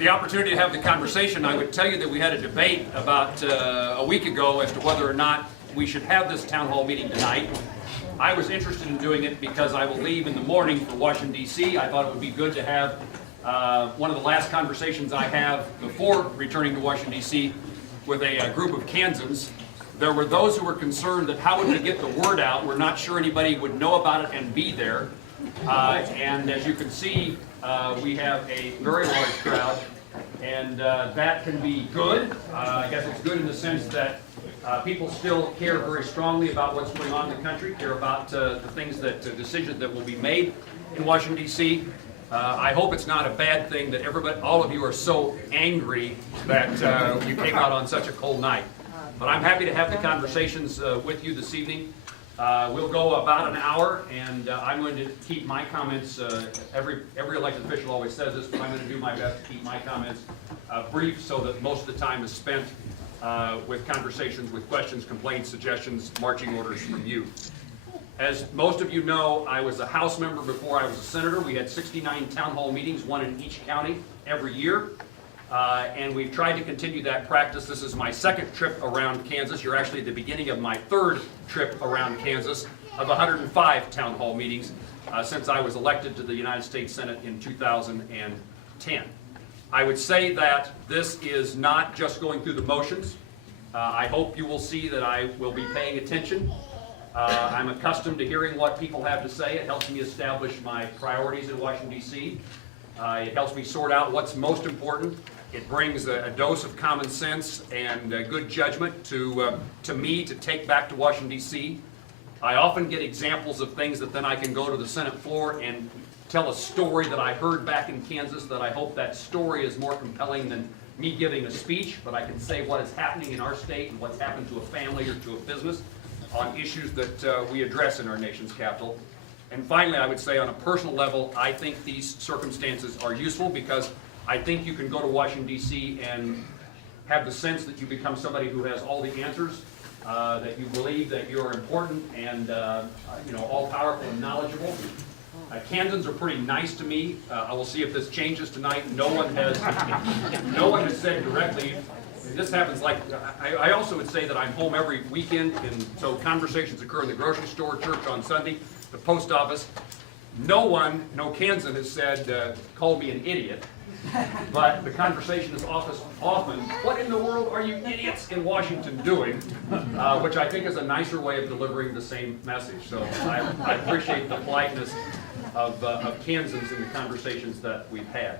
the opportunity to have the conversation, I would tell you that we had a debate about a week ago as to whether or not we should have this town hall meeting tonight. I was interested in doing it because I will leave in the morning for Washington, D.C. I thought it would be good to have one of the last conversations I have before returning to Washington, D.C. with a group of Kansans. There were those who were concerned that how would we get the word out? We're not sure anybody would know about it and be there. And as you can see, we have a very large crowd, and that can be good. I guess it's good in the sense that people still care very strongly about what's going on in the country, care about the things that, decisions that will be made in Washington, D.C. I hope it's not a bad thing that all of you are so angry that you came out on such a cold night. But I'm happy to have the conversations with you this evening. We'll go about an hour, and I'm going to keep my comments, every elected official always says this, but I'm going to do my best to keep my comments brief so that most of the time is spent with conversations, with questions, complaints, suggestions, marching orders from you. As most of you know, I was a House member before I was a senator. We had 69 town hall meetings, one in each county every year. And we've tried to continue that practice. This is my second trip around Kansas. You're actually at the beginning of my third trip around Kansas of 105 town hall meetings since I was elected to the United States Senate in 2010. I would say that this is not just going through the motions. I hope you will see that I will be paying attention. I'm accustomed to hearing what people have to say. It helps me establish my priorities in Washington, D.C. It helps me sort out what's most important. It brings a dose of common sense and good judgment to me to take back to Washington, D.C. I often get examples of things that then I can go to the Senate floor and tell a story that I heard back in Kansas that I hope that story is more compelling than me giving a speech, but I can say what is happening in our state and what's happened to a family or to a business on issues that we address in our nation's capital. And finally, I would say on a personal level, I think these circumstances are useful because I think you can go to Washington, D.C. and have the sense that you become somebody who has all the answers, that you believe that you're important and all-powerful and knowledgeable. Kansans are pretty nice to me. I will see if this changes tonight. No one has said directly. This happens like, I also would say that I'm home every weekend, and so conversations occur in the grocery store, church on Sunday, the post office. No Kansan has said, called me an idiot, but the conversation is often, what in the world are you idiots in Washington doing? Which I think is a nicer way of delivering the same message. So I appreciate the politeness of Kansans in the conversations that we've had.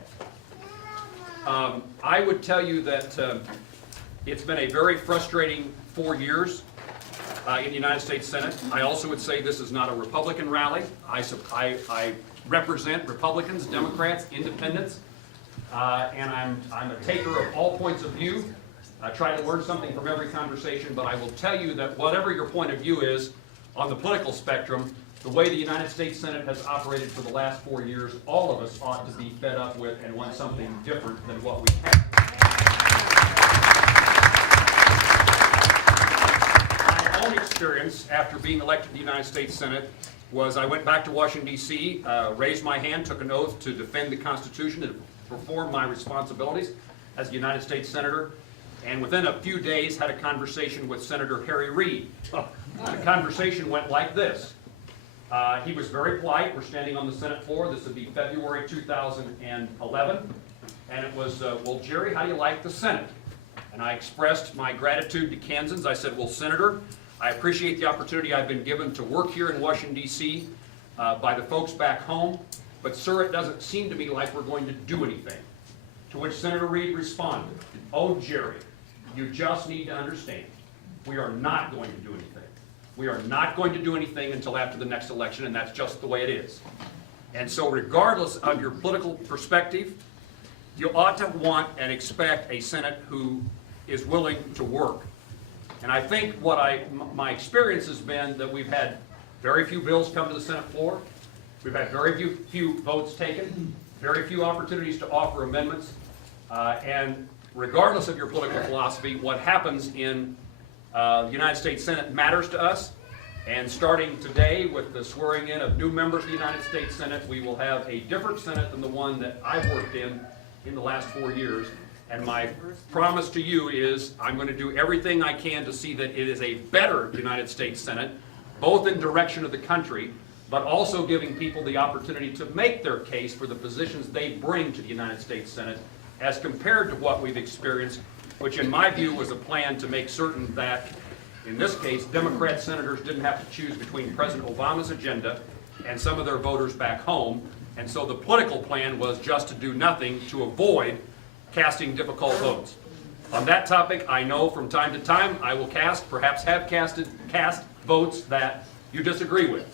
I would tell you that it's been a very frustrating 4 years in the United States Senate. I also would say this is not a Republican rally. I represent Republicans, Democrats, Independents, and I'm a taker of all points of view. I try to learn something from every conversation, but I will tell you that whatever your point of view is on the political spectrum, the way the United States Senate has operated for the last 4 years, all of us ought to be fed up with and want something different than what we have. My own experience after being elected to the United States Senate was I went back to Washington, D.C., raised my hand, took an oath to defend the Constitution and perform my responsibilities as a United States Senator, and within a few days had a conversation with Senator Harry Reid. The conversation went like this. He was very polite. We're standing on the Senate floor. This would be February 2011. And it was, well, Jerry, how do you like the Senate? And I expressed my gratitude to Kansans. I said, well, Senator, I appreciate the opportunity I've been given to work here in Washington, D.C. By the folks back home. But, sir, it doesn't seem to me like we're going to do anything. To which Senator Reid responded, oh, Jerry, you just need to understand, we are not going to do anything. We are not going to do anything until after the next election, and that's just the way it is. And so regardless of your political perspective, you ought to want and expect a Senate who is willing to work. And I think my experience has been that we've had very few bills come to the Senate floor. We've had very few votes taken, very few opportunities to offer amendments. And regardless of your political philosophy, what happens in the United States Senate matters to us. And starting today with the swearing in of new members of the United States Senate, we will have a different Senate than the one that I've worked in in the last 4 years. And my promise to you is I'm going to do everything I can to see that it is a better United States Senate, both in direction of the country, but also giving people the opportunity to make their case for the positions they bring to the United States Senate as compared to what we've experienced, which in my view was a plan to make certain that, in this case, Democrat senators didn't have to choose between President Obama's agenda and some of their voters back home. And so the political plan was just to do nothing to avoid casting difficult votes. On that topic, I know from time to time I will perhaps have cast votes that you disagree with.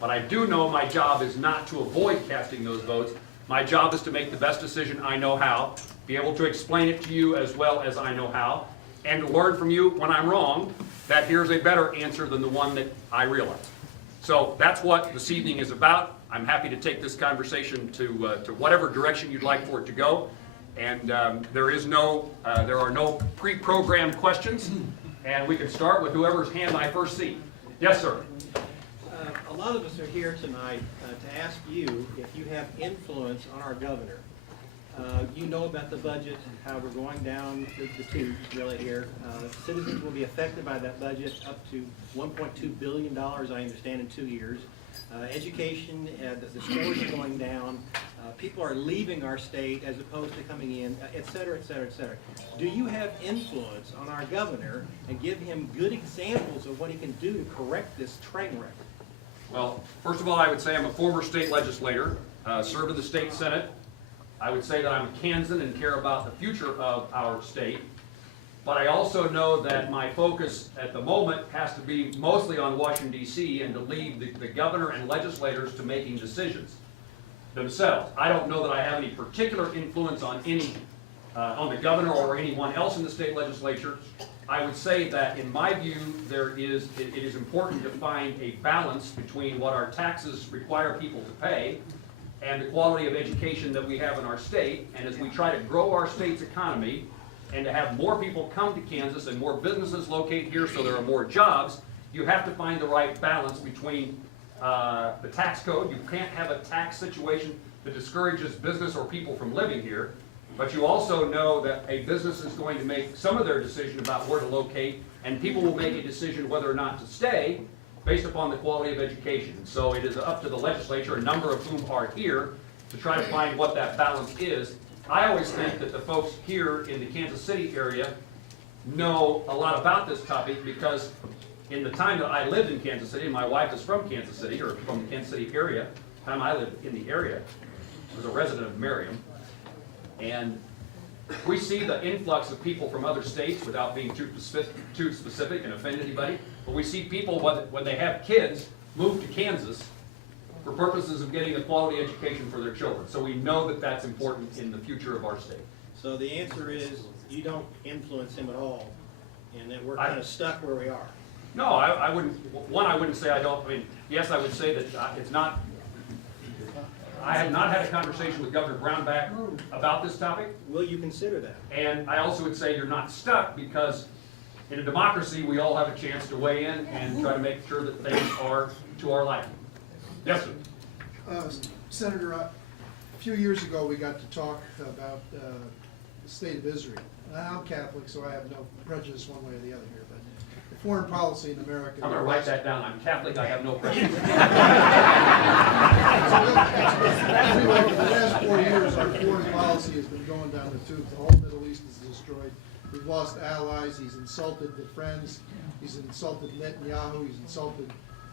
But I do know my job is not to avoid casting those votes. My job is to make the best decision I know how, be able to explain it to you as well as I know how, and to learn from you when I'm wrong that here's a better answer than the one that I realize. So that's what this evening is about. I'm happy to take this conversation to whatever direction you'd like for it to go. And there are no pre-programmed questions, and we can start with whoever's hand I first see. Yes, sir. A lot of us are here tonight to ask you if you have influence on our governor. You know about the budget, how we're going down the tubes really here. Citizens will be affected by that budget up to $1.2 billion, I understand, in 2 years. Education, the scores are going down. People are leaving our state as opposed to coming in, et cetera, et cetera, et cetera. Do you have influence on our governor and give him good examples of what he can do to correct this train wreck? Well, first of all, I would say I'm a former state legislator, served in the state senate. I would say that I'm a Kansan and care about the future of our state. But I also know that my focus at the moment has to be mostly on Washington, D.C., and to leave the governor and legislators to making decisions themselves. I don't know that I have any particular influence on on the governor or anyone else in the state legislature. I would say that in my view, it is important to find a balance between what our taxes require people to pay and the quality of education that we have in our state. And as we try to grow our state's economy and to have more people come to Kansas and more businesses locate here so there are more jobs, you have to find the right balance between the tax code. You can't have a tax situation that discourages business or people from living here, but you also know that a business is going to make some of their decision about where to locate, and people will make a decision whether or not to stay based upon the quality of education. So it is up to the legislature, a number of whom are here, to try to find what that balance is. I always think that the folks here in the Kansas City area know a lot about this topic because in the time that I lived in Kansas City, and my wife is from Kansas City, or from the Kansas City area, the time I lived in the area, I was a resident of Merriam, and we see the influx of people from other states without being too specific and offend anybody, but we see people when they have kids move to Kansas for purposes of getting a quality education for their children. So we know that that's important in the future of our state. So the answer is you don't influence him at all, and that we're kind of stuck where we are. No, I wouldn't. One, I wouldn't say I don't. I mean, yes, I would say that it's not. I have not had a conversation with Governor Brownback about this topic. Will you consider that? And I also would say you're not stuck because in a democracy we all have a chance to weigh in and try to make sure that things are to our liking. Yes, sir. Senator, a few years ago we got to talk about the state of Israel. I'm Catholic, so I have no prejudice one way or the other here, but the foreign policy in America... I'm going to write that down. I'm Catholic, I have no prejudice. Anyway, for the last 4 years, our foreign policy has been going down the tubes. The whole Middle East is destroyed. We've lost allies. He's insulted the friends. He's insulted Netanyahu. He's insulted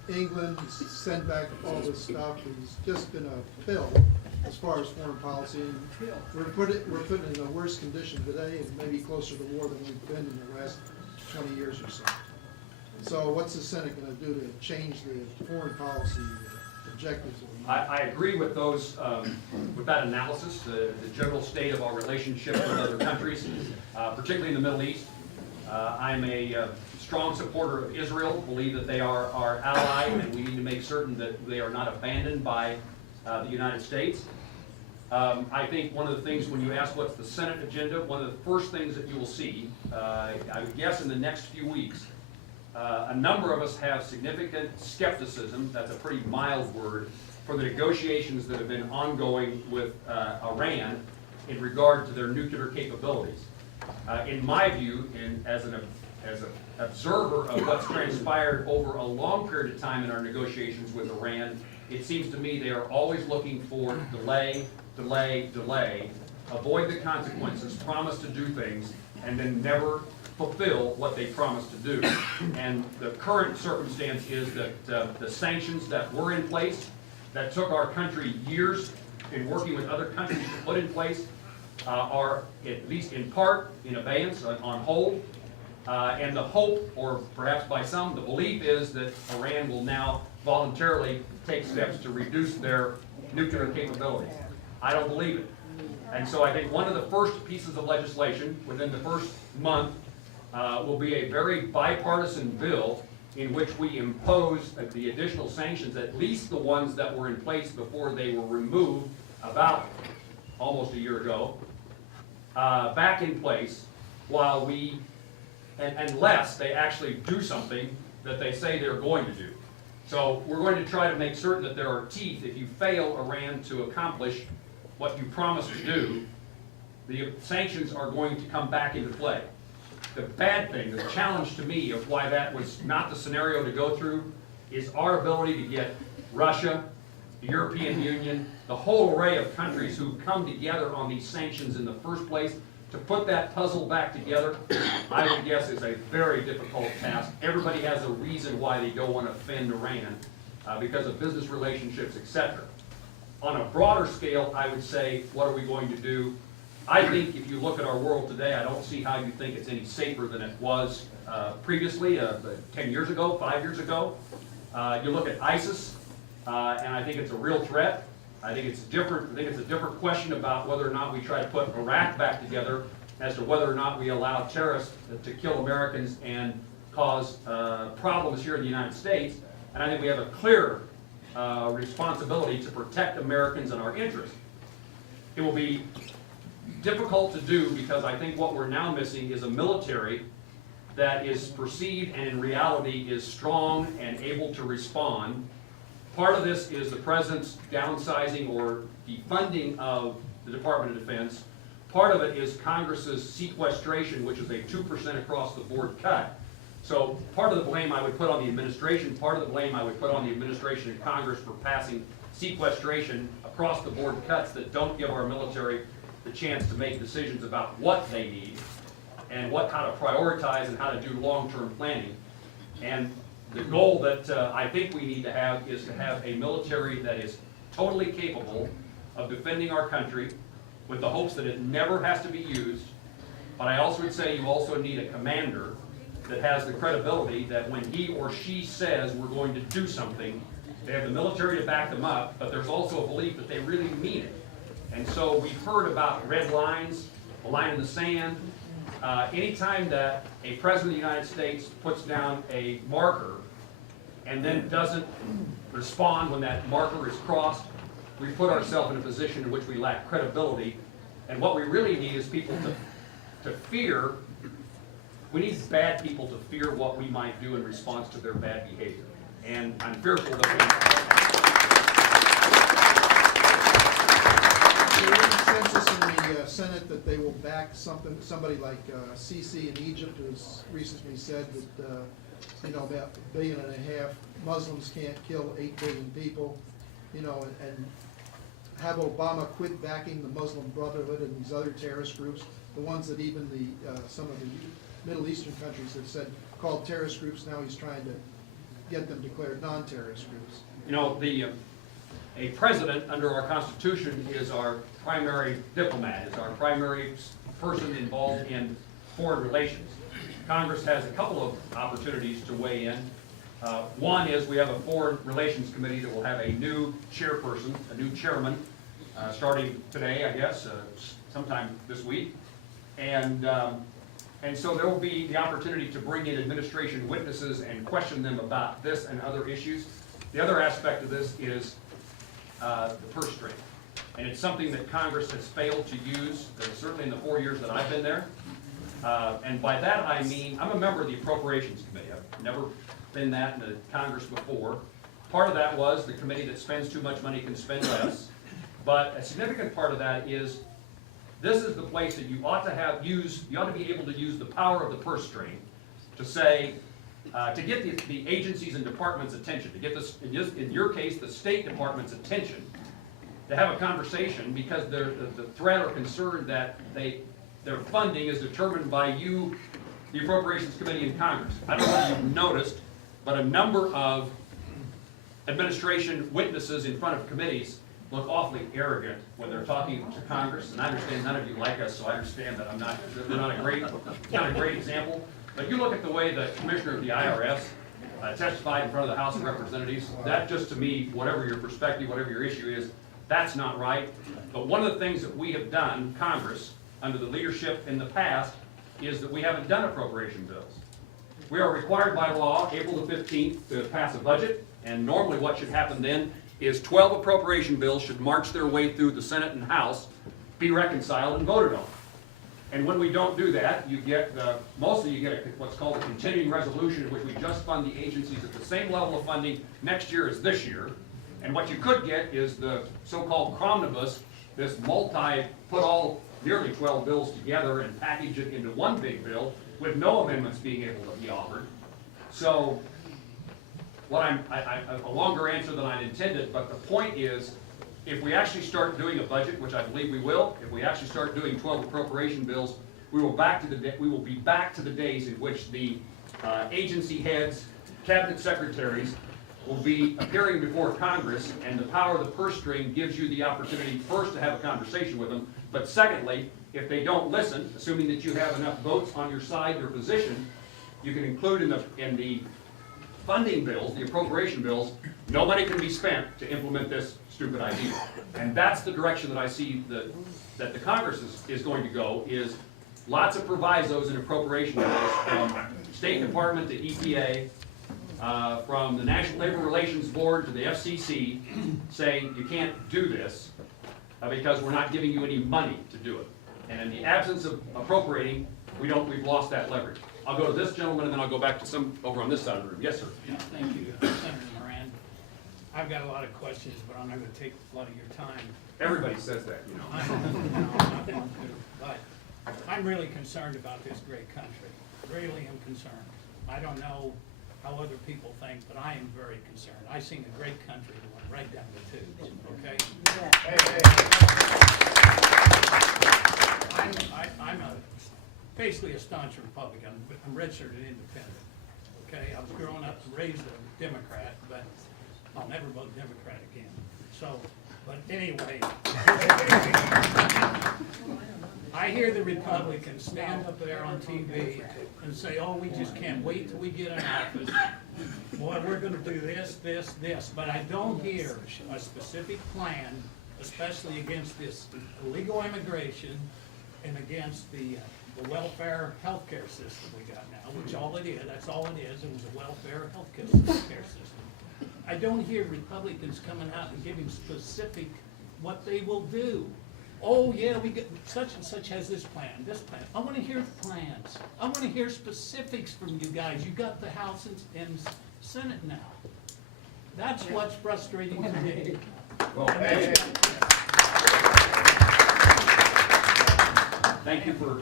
England. He's sent back all this stuff. He's just been a pill as far as foreign policy. And we're put in a worse condition today, and maybe closer to war than we've been in the last 20 years or so. So what's the Senate going to do to change the foreign policy objectives? I agree with those, with that analysis, the general state of our relationship with other countries, particularly in the Middle East. I'm a strong supporter of Israel, believe that they are our ally, and we need to make certain that they are not abandoned by the United States. I think one of the things, when you ask what's the Senate agenda, one of the first things that you will see, I would guess in the next few weeks, a number of us have significant skepticism, that's a pretty mild word, for the negotiations that have been ongoing with Iran in regard to their nuclear capabilities. In my view, as an observer of what's transpired over a long period of time in our negotiations with Iran, it seems to me they are always looking for delay, delay, delay, avoid the consequences, promise to do things, and then never fulfill what they promised to do. And the current circumstance is that the sanctions that were in place, that took our country years in working with other countries to put in place, are, at least in part, in abeyance, on hold. And the hope, or perhaps by some, the belief is that Iran will now voluntarily take steps to reduce their nuclear capabilities. I don't believe it. And so I think one of the first pieces of legislation within the first month will be a very bipartisan bill in which we impose the additional sanctions, at least the ones that were in place before they were removed about almost a year ago, back in place while we, unless they actually do something that they say they're going to do. So we're going to try to make certain that there are teeth. If you fail Iran to accomplish what you promised to do, the sanctions are going to come back into play. The bad thing, the challenge to me of why that was not the scenario to go through, is our ability to get Russia, the European Union, the whole array of countries who come together on these sanctions in the first place, to put that puzzle back together, I would guess is a very difficult task. Everybody has a reason why they don't want to offend Iran because of business relationships, etc. On a broader scale, I would say, what are we going to do? I think if you look at our world today, I don't see how you think it's any safer than it was previously, 10 years ago, 5 years ago. You look at ISIS, and I think it's a real threat. I think it's different. I think it's a different question about whether or not we try to put Iraq back together as to whether or not we allow terrorists to kill Americans and cause problems here in the United States. And I think we have a clear responsibility to protect Americans and our interests. It will be difficult to do because I think what we're now missing is a military that is perceived and in reality is strong and able to respond. Part of this is the President's downsizing or defunding of the Department of Defense. Part of it is Congress's sequestration, which is a 2% across the board cut. So part of the blame I would put on the administration, part of the blame I would put on the administration and Congress for passing sequestration across the board cuts that don't give our military the chance to make decisions about what they need and how to prioritize and how to do long-term planning. And the goal that I think we need to have is to have a military that is totally capable of defending our country with the hopes that it never has to be used. But I also would say you also need a commander that has the credibility that when he or she says we're going to do something, they have the military to back them up, but there's also a belief that they really mean it. And so we've heard about red lines, a line in the sand. Anytime that a president of the United States puts down a marker and then doesn't respond when that marker is crossed, we put ourselves in a position in which we lack credibility. And what we really need is people to fear. We need bad people to fear what we might do in response to their bad behavior. And I'm fearful that There is a consensus in the Senate that they will back somebody like Sisi in Egypt, who's recently said that about 1.5 billion Muslims can't kill 8 billion people, and have Obama quit backing the Muslim Brotherhood and these other terrorist groups, the ones that even some of the Middle Eastern countries have said called terrorist groups. Now he's trying to get them declared non-terrorist groups. A president under our Constitution is our primary diplomat, is our primary person involved in foreign relations. Congress has a couple of opportunities to weigh in. One is we have a Foreign Relations Committee that will have a new chairperson, a new chairman, starting today, I guess, sometime this week. And so there will be the opportunity to bring in administration witnesses and question them about this and other issues. The other aspect of this is the purse string. And it's something that Congress has failed to use, certainly in the 4 years that I've been there. And by that I mean, I'm a member of the Appropriations Committee. I've never been that in the Congress before. Part of that was the committee that spends too much money can spend less. But a significant part of that is this is the place that you ought to you ought to be able to use the power of the purse string to say, to get the agencies and departments' attention, to get this, in your case, the State Department's attention, to have a conversation, because the threat or concern that their funding is determined by you, the Appropriations Committee in Congress. I don't know if you've noticed, but a number of administration witnesses in front of committees look awfully arrogant when they're talking to Congress, and I understand none of you like us, so I understand that they're not a great example. But you look at the way the Commissioner of the IRS testified in front of the House of Representatives, that just to me, whatever your perspective, whatever your issue is, that's not right. But one of the things that we have done, Congress, under the leadership in the past, is that we haven't done appropriation bills. We are required by law, April the 15th, to pass a budget, and normally what should happen then is 12 appropriation bills should march their way through the Senate and House, be reconciled and voted on. And when we don't do that, you get mostly you get what's called a continuing resolution, in which we just fund the agencies at the same level of funding next year as this year. And what you could get is the so-called omnibus, this put all nearly 12 bills together and package it into one big bill with no amendments being able to be offered. So, a longer answer than I'd intended, but the point is, if we actually start doing a budget, which I believe we will, if we actually start doing 12 appropriation bills, we will be back to the days in which the agency heads, cabinet secretaries, will be appearing before Congress, and the power of the purse string gives you the opportunity first to have a conversation with them, but secondly, if they don't listen, assuming that you have enough votes on your side or position, you can include in the funding bills, the appropriation bills, no money can be spent to implement this stupid idea. And that's the direction that I see that the Congress is going to go, is lots of provisos in appropriation bills, from State Department to EPA, from the National Labor Relations Board to the FCC, saying you can't do this because we're not giving you any money to do it. And in the absence of appropriating, we've lost that leverage. I'll go to this gentleman, and then I'll go back to some over on this side of the room. Yes, sir. Yeah, thank you, Senator Moran. I've got a lot of questions, but I'm not going to take a lot of your time. Everybody says that, you know. I know, I'm not going to, but I'm really concerned about this great country. Really am concerned. I don't know how other people think, but I am very concerned. I seen a great country that went right down the tubes, okay? I'm basically a staunch Republican. I'm registered and independent, okay? I was growing up and raised a Democrat, but I'll never vote Democrat again. So, but anyway, I hear the Republicans stand up there on TV and say, oh, we just can't wait till we get in office. Boy, we're gonna do this, this, this, but I don't hear a specific plan, especially against this illegal immigration and against the welfare healthcare system we got now, which all it is, that's all it is, it was a welfare healthcare system. I don't hear Republicans coming out and giving specific what they will do. Oh, yeah, we get, such and such has this plan, this plan. I wanna hear plans. I wanna hear specifics from you guys. You got the House and Senate now. That's what's frustrating to me. Well, thank you for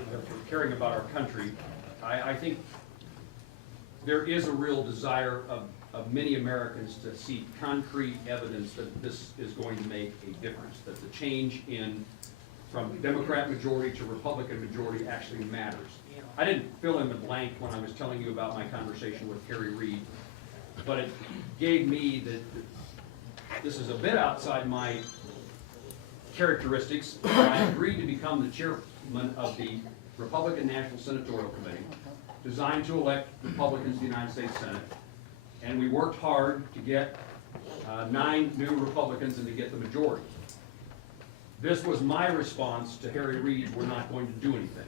caring about our country. I think there is a real desire of many Americans to see concrete evidence that this is going to make a difference, that the change from Democrat majority to Republican majority actually matters. I didn't fill in the blank when I was telling you about my conversation with Harry Reid, but it gave me that this is a bit outside my characteristics. I agreed to become the chairman of the Republican National Senatorial Committee, designed to elect Republicans to the United States Senate. And we worked hard to get 9 new Republicans and to get the majority. This was my response to Harry Reid, we're not going to do anything.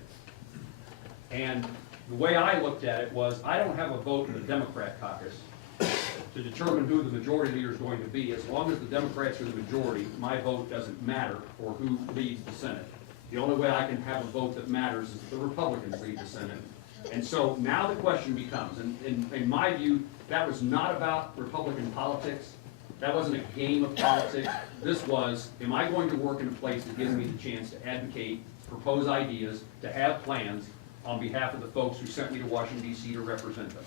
And the way I looked at it was, I don't have a vote in the Democrat caucus to determine who the majority leader is going to be. As long as the Democrats are the majority, my vote doesn't matter for who leads the Senate. The only way I can have a vote that matters is if the Republicans lead the Senate. And so now the question becomes, and in my view, that was not about Republican politics. That wasn't a game of politics. This was, am I going to work in a place that gives me the chance to advocate propose ideas, to have plans on behalf of the folks who sent me to Washington DC to represent them.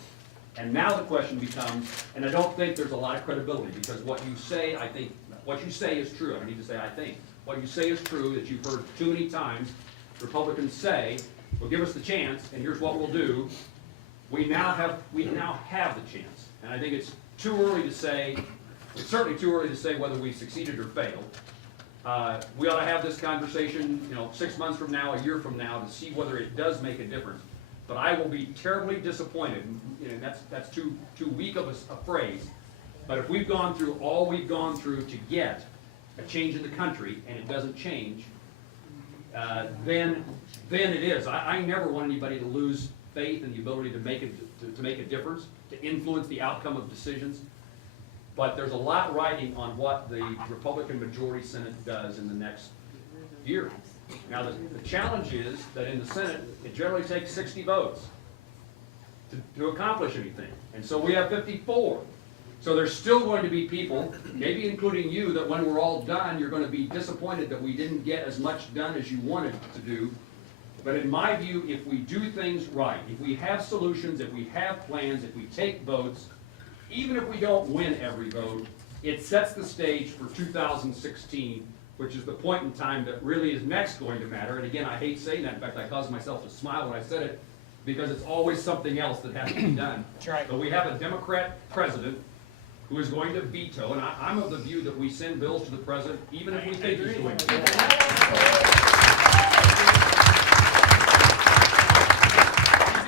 And now the question becomes, and I don't think there's a lot of credibility, because what you say, I think, what you say is true. I don't need to say I think. What you say is true, that you've heard too many times Republicans say, well, give us the chance, and here's what we'll do. We now have the chance. And I think it's too early to say, it's certainly too early to say whether we succeeded or failed. We ought to have this conversation, 6 months from now, a year from now, to see whether it does make a difference. But I will be terribly disappointed, and that's too weak of a phrase. But if we've gone through all we've gone through to get a change in the country, and it doesn't change, then it is. I never want anybody to lose faith in the ability to make a difference, to influence the outcome of decisions. But there's a lot riding on what the Republican majority Senate does in the next year. Now, the challenge is that in the Senate, it generally takes 60 votes to accomplish anything. And so we have 54. So there's still going to be people, maybe including you, that when we're all done, you're going to be disappointed that we didn't get as much done as you wanted to do. But in my view, if we do things right, if we have solutions, if we have plans, if we take votes, even if we don't win every vote, it sets the stage for 2016, which is the point in time that really is next going to matter. And again, I hate saying that. In fact, I caused myself to smile when I said it, because it's always something else that has to be done. That's right. But we have a Democrat president who is going to veto, and I'm of the view that we send bills to the president, even if we think he's doing it. We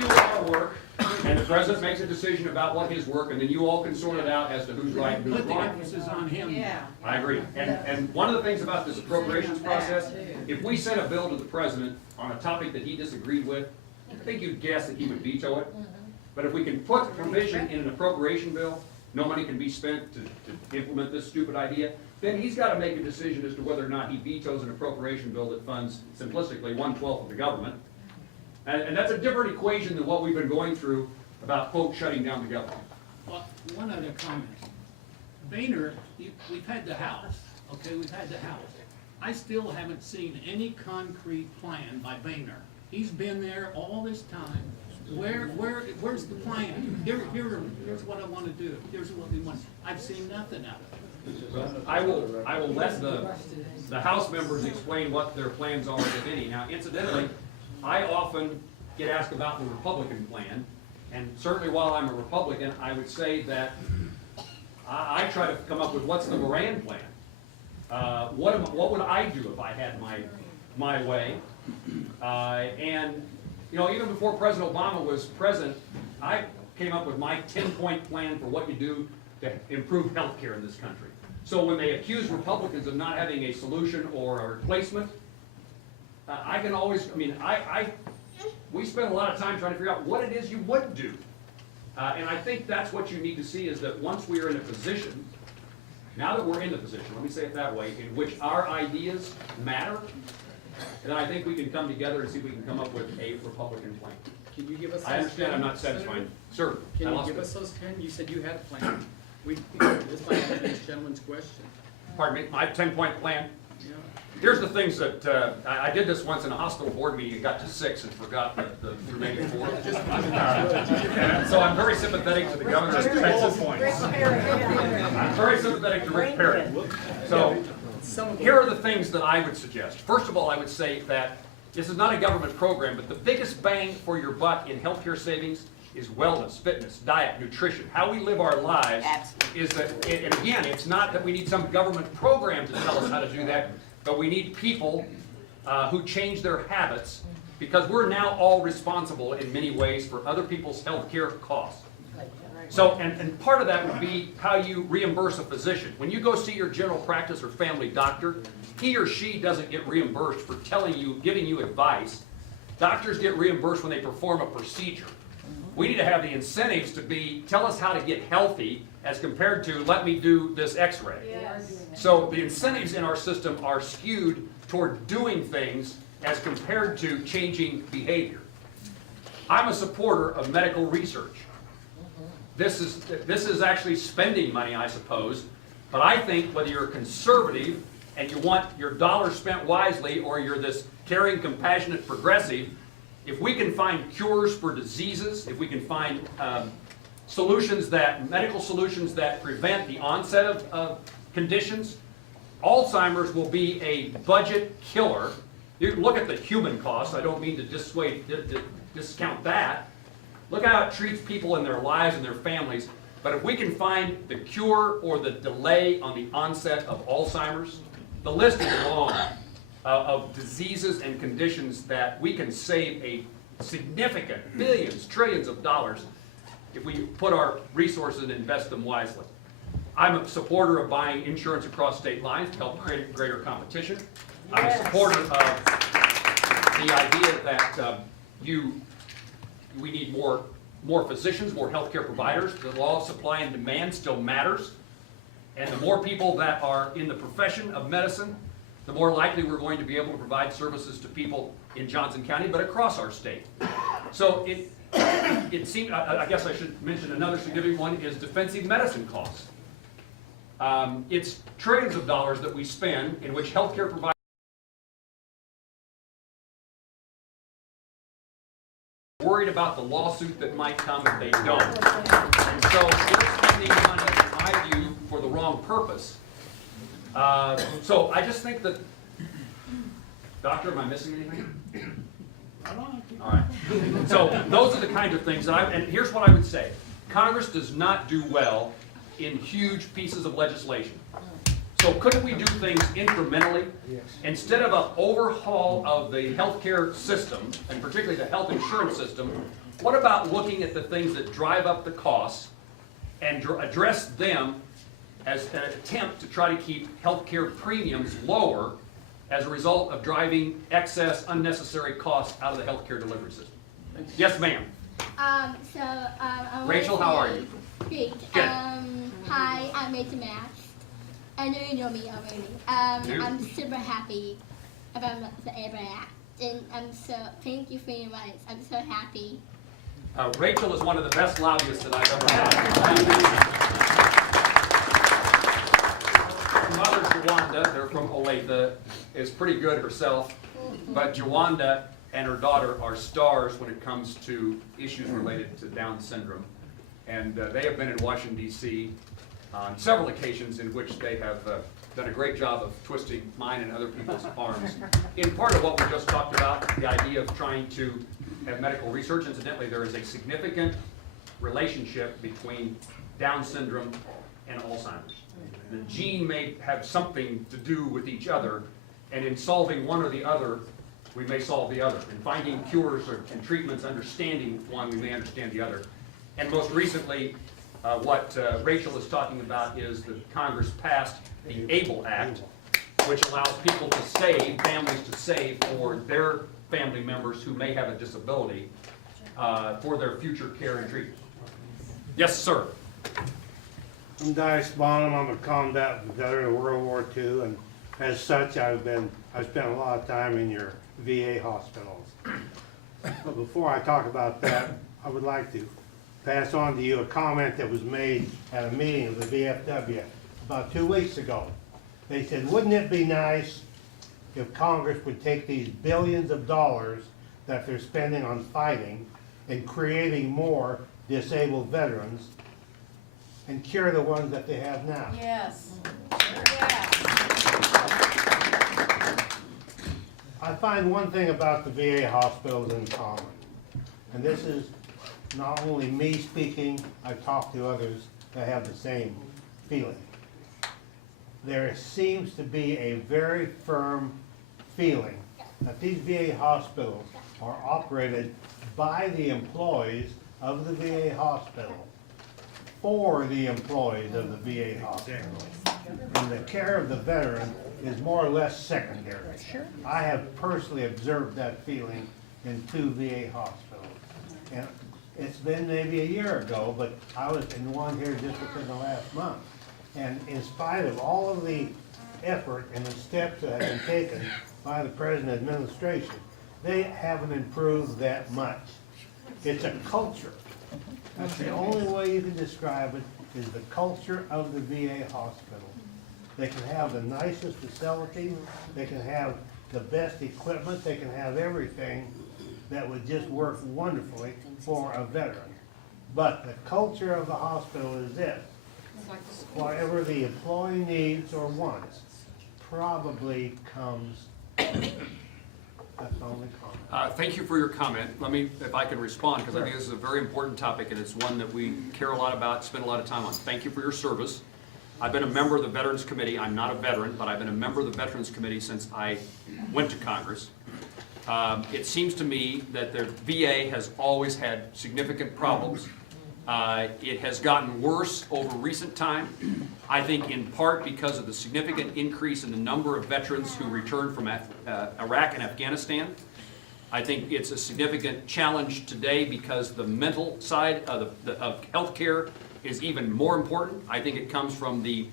do our work, and the president makes a decision about what his work, and then you all can sort it out as to who's right and who's Put the wrong. emphasis on him. Yeah. I agree. And one of the things about this appropriations process, if we sent a bill to the president on a topic that he disagreed with, I think you'd guess that he would veto it. But if we can put provision in an appropriation bill, no money can be spent to implement this stupid idea, then he's got to make a decision as to whether or not he vetoes an appropriation bill that funds, simplistically, 1/12 of the government. And that's a different equation than what we've been going through about, quote, shutting down the government. Well, one other comment. Boehner, we've had the House, okay, we've had the House. I still haven't seen any concrete plan by Boehner. He's been there all this time. Where's the plan? Here's what I want to do. Here's what we want. I've seen nothing out of it. Well, I will let the House members explain what their plans are, if any. Now, incidentally, I often get asked about the Republican plan, and certainly while I'm a Republican, I would say that I try to come up with what's the Moran plan. What would I do if I had my way? And even before President Obama was president, I came up with my 10-point plan for what you do to improve health care in this country. So when they accuse Republicans of not having a solution or a replacement, I can always, we spend a lot of time trying to figure out what it is you would do. And I think that's what you need to see, is that once we are in a position, now that we're in the position, let me say it that way, in which our ideas matter, then I think we can come together and see if we can come up with a Republican plan. Can you give us? I understand I'm not satisfied. Sir, Can I you lost give it. us those 10? You said you had a plan. This might answer this gentleman's question. Pardon me, my 10-point plan? Yeah. Here's the things that, I did this once in a hospital board meeting and got to 6 and forgot the remaining 4. So I'm very sympathetic to the governor's Texas. I'm very sympathetic to Rick Perry. So here are the things that I would suggest. First of all, I would say that this is not a government program, but the biggest bang for your buck in healthcare savings is wellness, fitness, diet, nutrition. How we live our lives is that, and again, it's not that we need some government program to tell us how to do that, but we need people who change their habits, because we're now all responsible in many ways for other people's healthcare costs. So, and part of that would be how you reimburse a physician. When you go see your general practice or family doctor, he or she doesn't get reimbursed for giving you advice. Doctors get reimbursed when they perform a procedure. We need to have the incentives to be, tell us how to get healthy, as compared to, let me do this x-ray. Yes. So the incentives in our system are skewed toward doing things as compared to changing behavior. I'm a supporter of medical research. This is actually spending money, I suppose, but I think whether you're conservative and you want your dollars spent wisely, or you're this caring, compassionate progressive, if we can find cures for diseases, if we can find medical solutions that prevent the onset of conditions, Alzheimer's will be a budget killer. You look at the human cost. I don't mean to discount that. Look how it treats people in their lives and their families. But if we can find the cure or the delay on the onset of Alzheimer's, the list is long of diseases and conditions that we can save a significant billions, trillions of dollars if we put our resources and invest them wisely. I'm a supporter of buying insurance across state lines to help create greater competition. I'm a supporter of the idea that we need more physicians, more healthcare providers. The law of supply and demand still matters. And the more people that are in the profession of medicine, the more likely we're going to be able to provide services to people in Johnson County, but across our state. So it seems, I guess I should mention another significant one is defensive medicine costs. It's trillions of dollars that we spend in which healthcare providers are worried about the lawsuit that might come if they don't. And so we're spending money, in my view, for the wrong purpose. So I just think that, Doctor, am I missing anything? All right. So those are the kinds of things that and here's what I would say. Congress does not do well in huge pieces of legislation. So couldn't we do things incrementally? Yes. Instead of an overhaul of the healthcare system, and particularly the health insurance system, what about looking at the things that drive up the costs and address them as an attempt to try to keep healthcare premiums lower as a result of driving excess, unnecessary costs out of the healthcare delivery system? Yes, ma'am. Rachel, how are you? Great. Good. Hi, I'm Rachel Max. I know you know me already. I'm super happy about the Ever Act, and thank you for your advice. I'm so happy. Rachel is one of the best lobbyists that I've ever had. Mother Jawanda, they're from Olathe, is pretty good herself, but Jawanda and her daughter are stars when it comes to issues related to Down syndrome. And they have been in Washington, D.C. on several occasions in which they have done a great job of twisting mine and other people's arms. In part of what we just talked about, the idea of trying to have medical research. Incidentally, there is a significant relationship between Down syndrome and Alzheimer's. The gene may have something to do with each other, and in solving one or the other, we may solve the other. In finding cures and treatments, understanding one, we may understand the other. And most recently, what Rachel is talking about is that Congress passed the ABLE Act, which allows people to save, families to save for their family members who may have a disability for their future care and treatment. Yes, sir. I'm Dice Bonham. I'm a combat veteran of World War II, and as such, I spent a lot of time in your VA hospitals. But before I talk about that, I would like to pass on to you a comment that was made at a meeting of the VFW about 2 weeks ago. They said, wouldn't it be nice if Congress would take these billions of dollars that they're spending on fighting and creating more disabled veterans and cure the ones that they have now? Yes. I find one thing about the VA hospitals in common, and this is not only me speaking, I've talked to others that have the same feeling. There seems to be a very firm feeling that these VA hospitals are operated by the employees of the VA hospital, for the employees of the VA hospital. And the care of the veteran is more or less secondary. I have personally observed that feeling in 2 VA hospitals. And it's been maybe a year ago, but I was in one here just within the last month. And in spite of all of the effort and the steps that have been taken by the present administration, they haven't improved that much. It's a culture. That's the only way you can describe it, is the culture of the VA hospital. They can have the nicest facilities, they can have the best equipment, they can have everything that would just work wonderfully for a veteran. But the culture of the hospital is this: whatever the employee needs or wants probably comes. That's the only comment. Thank you for your comment. Let me, if I can respond, because I think this is a very important topic, and it's one that we care a lot about, spend a lot of time on. Thank you for your service. I've been a member of the Veterans Committee. I'm not a veteran, but I've been a member of the Veterans Committee since I went to Congress. It seems to me that the VA has always had significant problems. It has gotten worse over recent time, I think in part because of the significant increase in the number of veterans who returned from Iraq and Afghanistan. I think it's a significant challenge today because the mental side of healthcare is even more important. I think it comes from the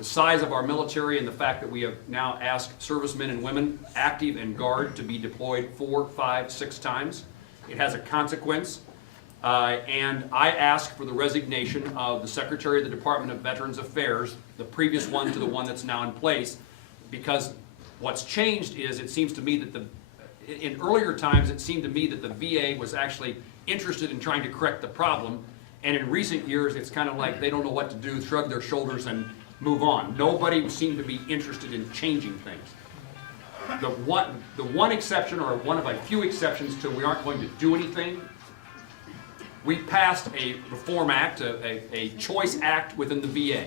size of our military and the fact that we have now asked servicemen and women, active and guard, to be deployed 4, 5, 6 times. It has a consequence. And I ask for the resignation of the Secretary of the Department of Veterans Affairs, the previous one to the one that's now in place, because what's changed is it seems to me that in earlier times it seemed to me that the VA was actually interested in trying to correct the problem, and in recent years it's kind of like they don't know what to do, shrug their shoulders and move on. Nobody seemed to be interested in changing things. The one exception, or one of a few exceptions to we aren't going to do anything, we passed a reform act, a choice act within the VA.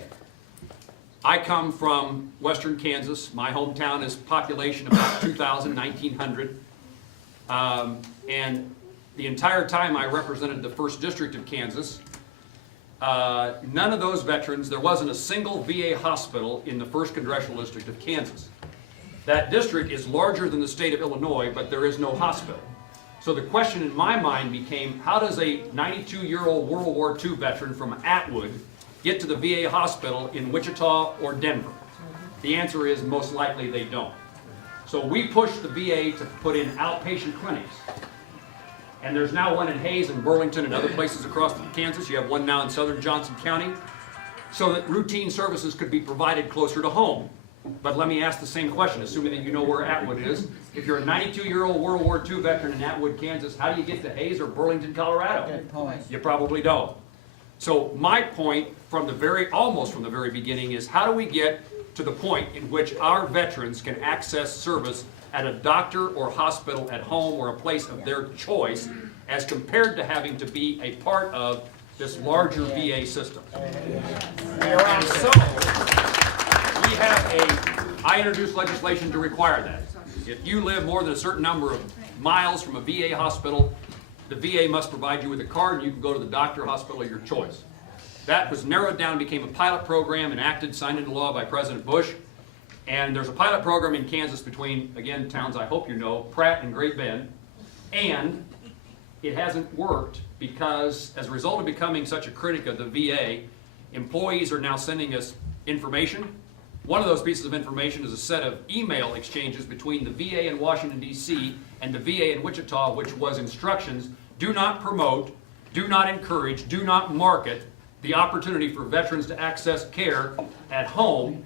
I come from western Kansas. My hometown is population about 2,000, 1,900. And the entire time I represented the 1st District of Kansas, none of those veterans, there wasn't a single VA hospital in the 1st Congressional District of Kansas. That district is larger than the state of Illinois, but there is no hospital. So the question in my mind became, how does a 92-year-old World War II veteran from Atwood get to the VA hospital in Wichita or Denver? The answer is most likely they don't. So we pushed the VA to put in outpatient clinics. And there's now one in Hayes and Burlington and other places across Kansas. You have one now in southern Johnson County, so that routine services could be provided closer to home. But let me ask the same question, assuming that you know where Atwood is. If you're a 92-year-old World War II veteran in Atwood, Kansas, how do you get to Hayes or Burlington, Colorado? Good point. You probably don't. So my point from almost from the very beginning is, how do we get to the point in which our veterans can access service at a doctor or hospital at home or a place of their choice, as compared to having to be a part of this larger VA system? And so, I introduced legislation to require that. If you live more than a certain number of miles from a VA hospital, the VA must provide you with a card and you can go to the doctor or hospital of your choice. That was narrowed down, became a pilot program, enacted, signed into law by President Bush. And there's a pilot program in Kansas between, again, towns I hope you know, Pratt and Great Bend. And it hasn't worked because, as a result of becoming such a critic of the VA, employees are now sending us information. One of those pieces of information is a set of email exchanges between the VA in Washington, D.C. and the VA in Wichita, which was instructions: do not promote, do not encourage, do not market the opportunity for veterans to access care at home.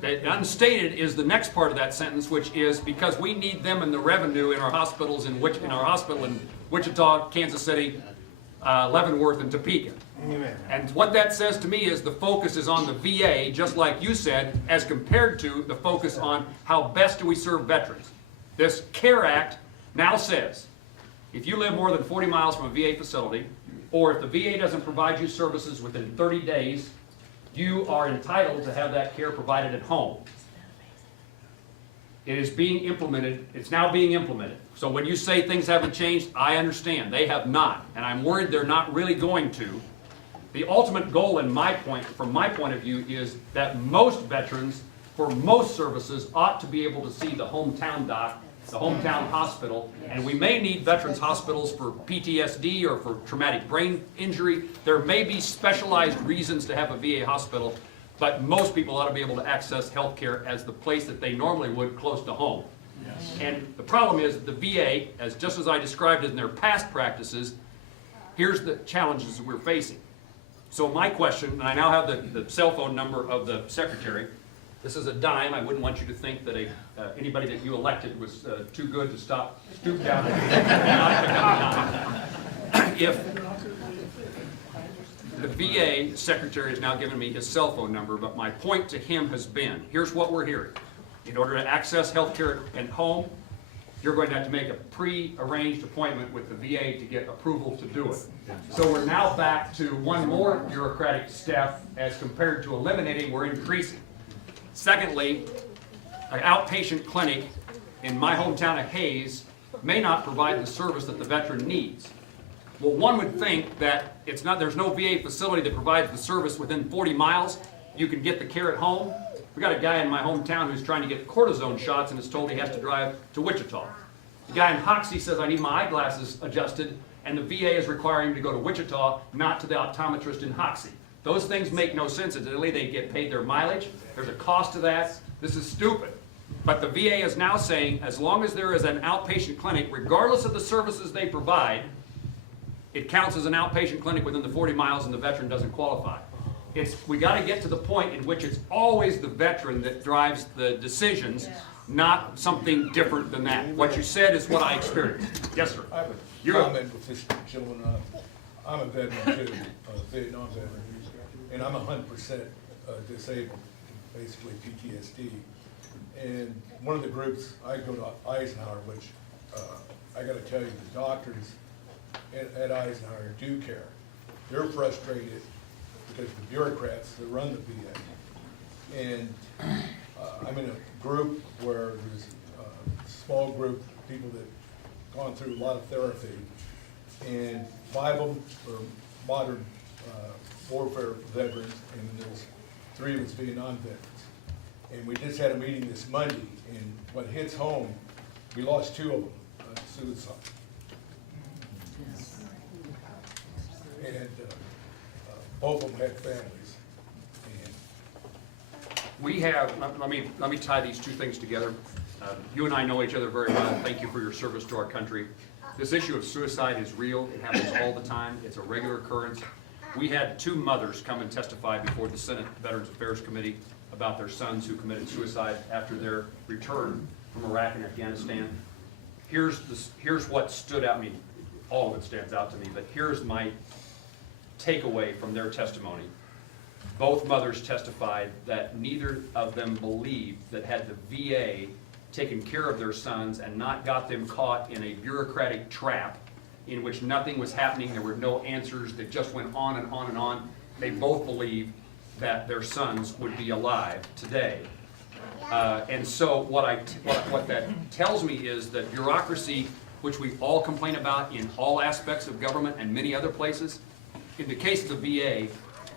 That unstated is the next part of that sentence, which is, because we need them in the revenue in our hospitals in our hospital in Wichita, Kansas City, Leavenworth, and Topeka. Amen. And what that says to me is the focus is on the VA, just like you said, as compared to the focus on how best do we serve veterans. This CARE Act now says, if you live more than 40 miles from a VA facility, or if the VA doesn't provide you services within 30 days, you are entitled to have that care provided at home. It is being implemented. It's now being implemented. So when you say things haven't changed, I understand. They have not. And I'm worried they're not really going to. The ultimate goal from my point of view, is that most veterans, for most services, ought to be able to see the hometown doc, the hometown hospital. And we may need veterans hospitals for PTSD or for traumatic brain injury. There may be specialized reasons to have a VA hospital, but most people ought to be able to access health care as the place that they normally would, close to home. Yes. And the problem is the VA, just as I described it in their past practices, here's the challenges that we're facing. So my question, and I now have the cell phone number of the secretary, This is a dime. I wouldn't want you to think that anybody that you elected was too good to stoop down and not pick up a dime. If the VA secretary has now given me his cell phone number, but my point to him has been, here's what we're hearing. In order to access health care at home, you're going to have to make a pre-arranged appointment with the VA to get approval to do it. So we're now back to one more bureaucratic step as compared to eliminating, we're increasing. Secondly, an outpatient clinic in my hometown of Hayes may not provide the service that the veteran needs. Well, one would think that there's no VA facility that provides the service within 40 miles. You can get the care at home. We got a guy in my hometown who's trying to get cortisone shots and is told he has to drive to Wichita. The guy in Hoxie says, I need my eyeglasses adjusted, and the VA is requiring him to go to Wichita, not to the optometrist in Hoxie. Those things make no sense. Incidentally, they get paid their mileage. There's a cost to that. This is stupid. But the VA is now saying, as long as there is an outpatient clinic, regardless of the services they provide, it counts as an outpatient clinic within the 40 miles and the veteran doesn't qualify. We got to get to the point in which it's always the veteran that drives the decisions, not something different than that. What you said is what I experienced. Yes, sir. I have a comment with this gentleman. I'm a veteran too, a Vietnam veteran, and I'm 100% disabled, basically PTSD. And one of the groups, I go to Eisenhower, which I got to tell you, the doctors at Eisenhower do care. They're frustrated because the bureaucrats that run the VA. And I'm in a group where there's a small group of people that gone through a lot of therapy, and 5 of them are modern warfare veterans, and there's 3 of us Vietnam veterans. And we just had a meeting this Monday, and what hits home, we lost 2 of them to suicide. And both of them had families. And We have, let me tie these two things together. You and I know each other very well. Thank you for your service to our country. This issue of suicide is real. It happens all the time. It's a regular occurrence. We had 2 mothers come and testify before the Senate Veterans Affairs Committee about their sons who committed suicide after their return from Iraq and Afghanistan. Here's what stood out. I mean, all of it stands out to me, but here's my takeaway from their testimony. Both mothers testified that neither of them believed that had the VA taken care of their sons and not got them caught in a bureaucratic trap in which nothing was happening, there were no answers, that just went on and on and on. They both believed that their sons would be alive today. And so what that tells me is that bureaucracy, which we all complain about in all aspects of government and many other places, in the case of the VA,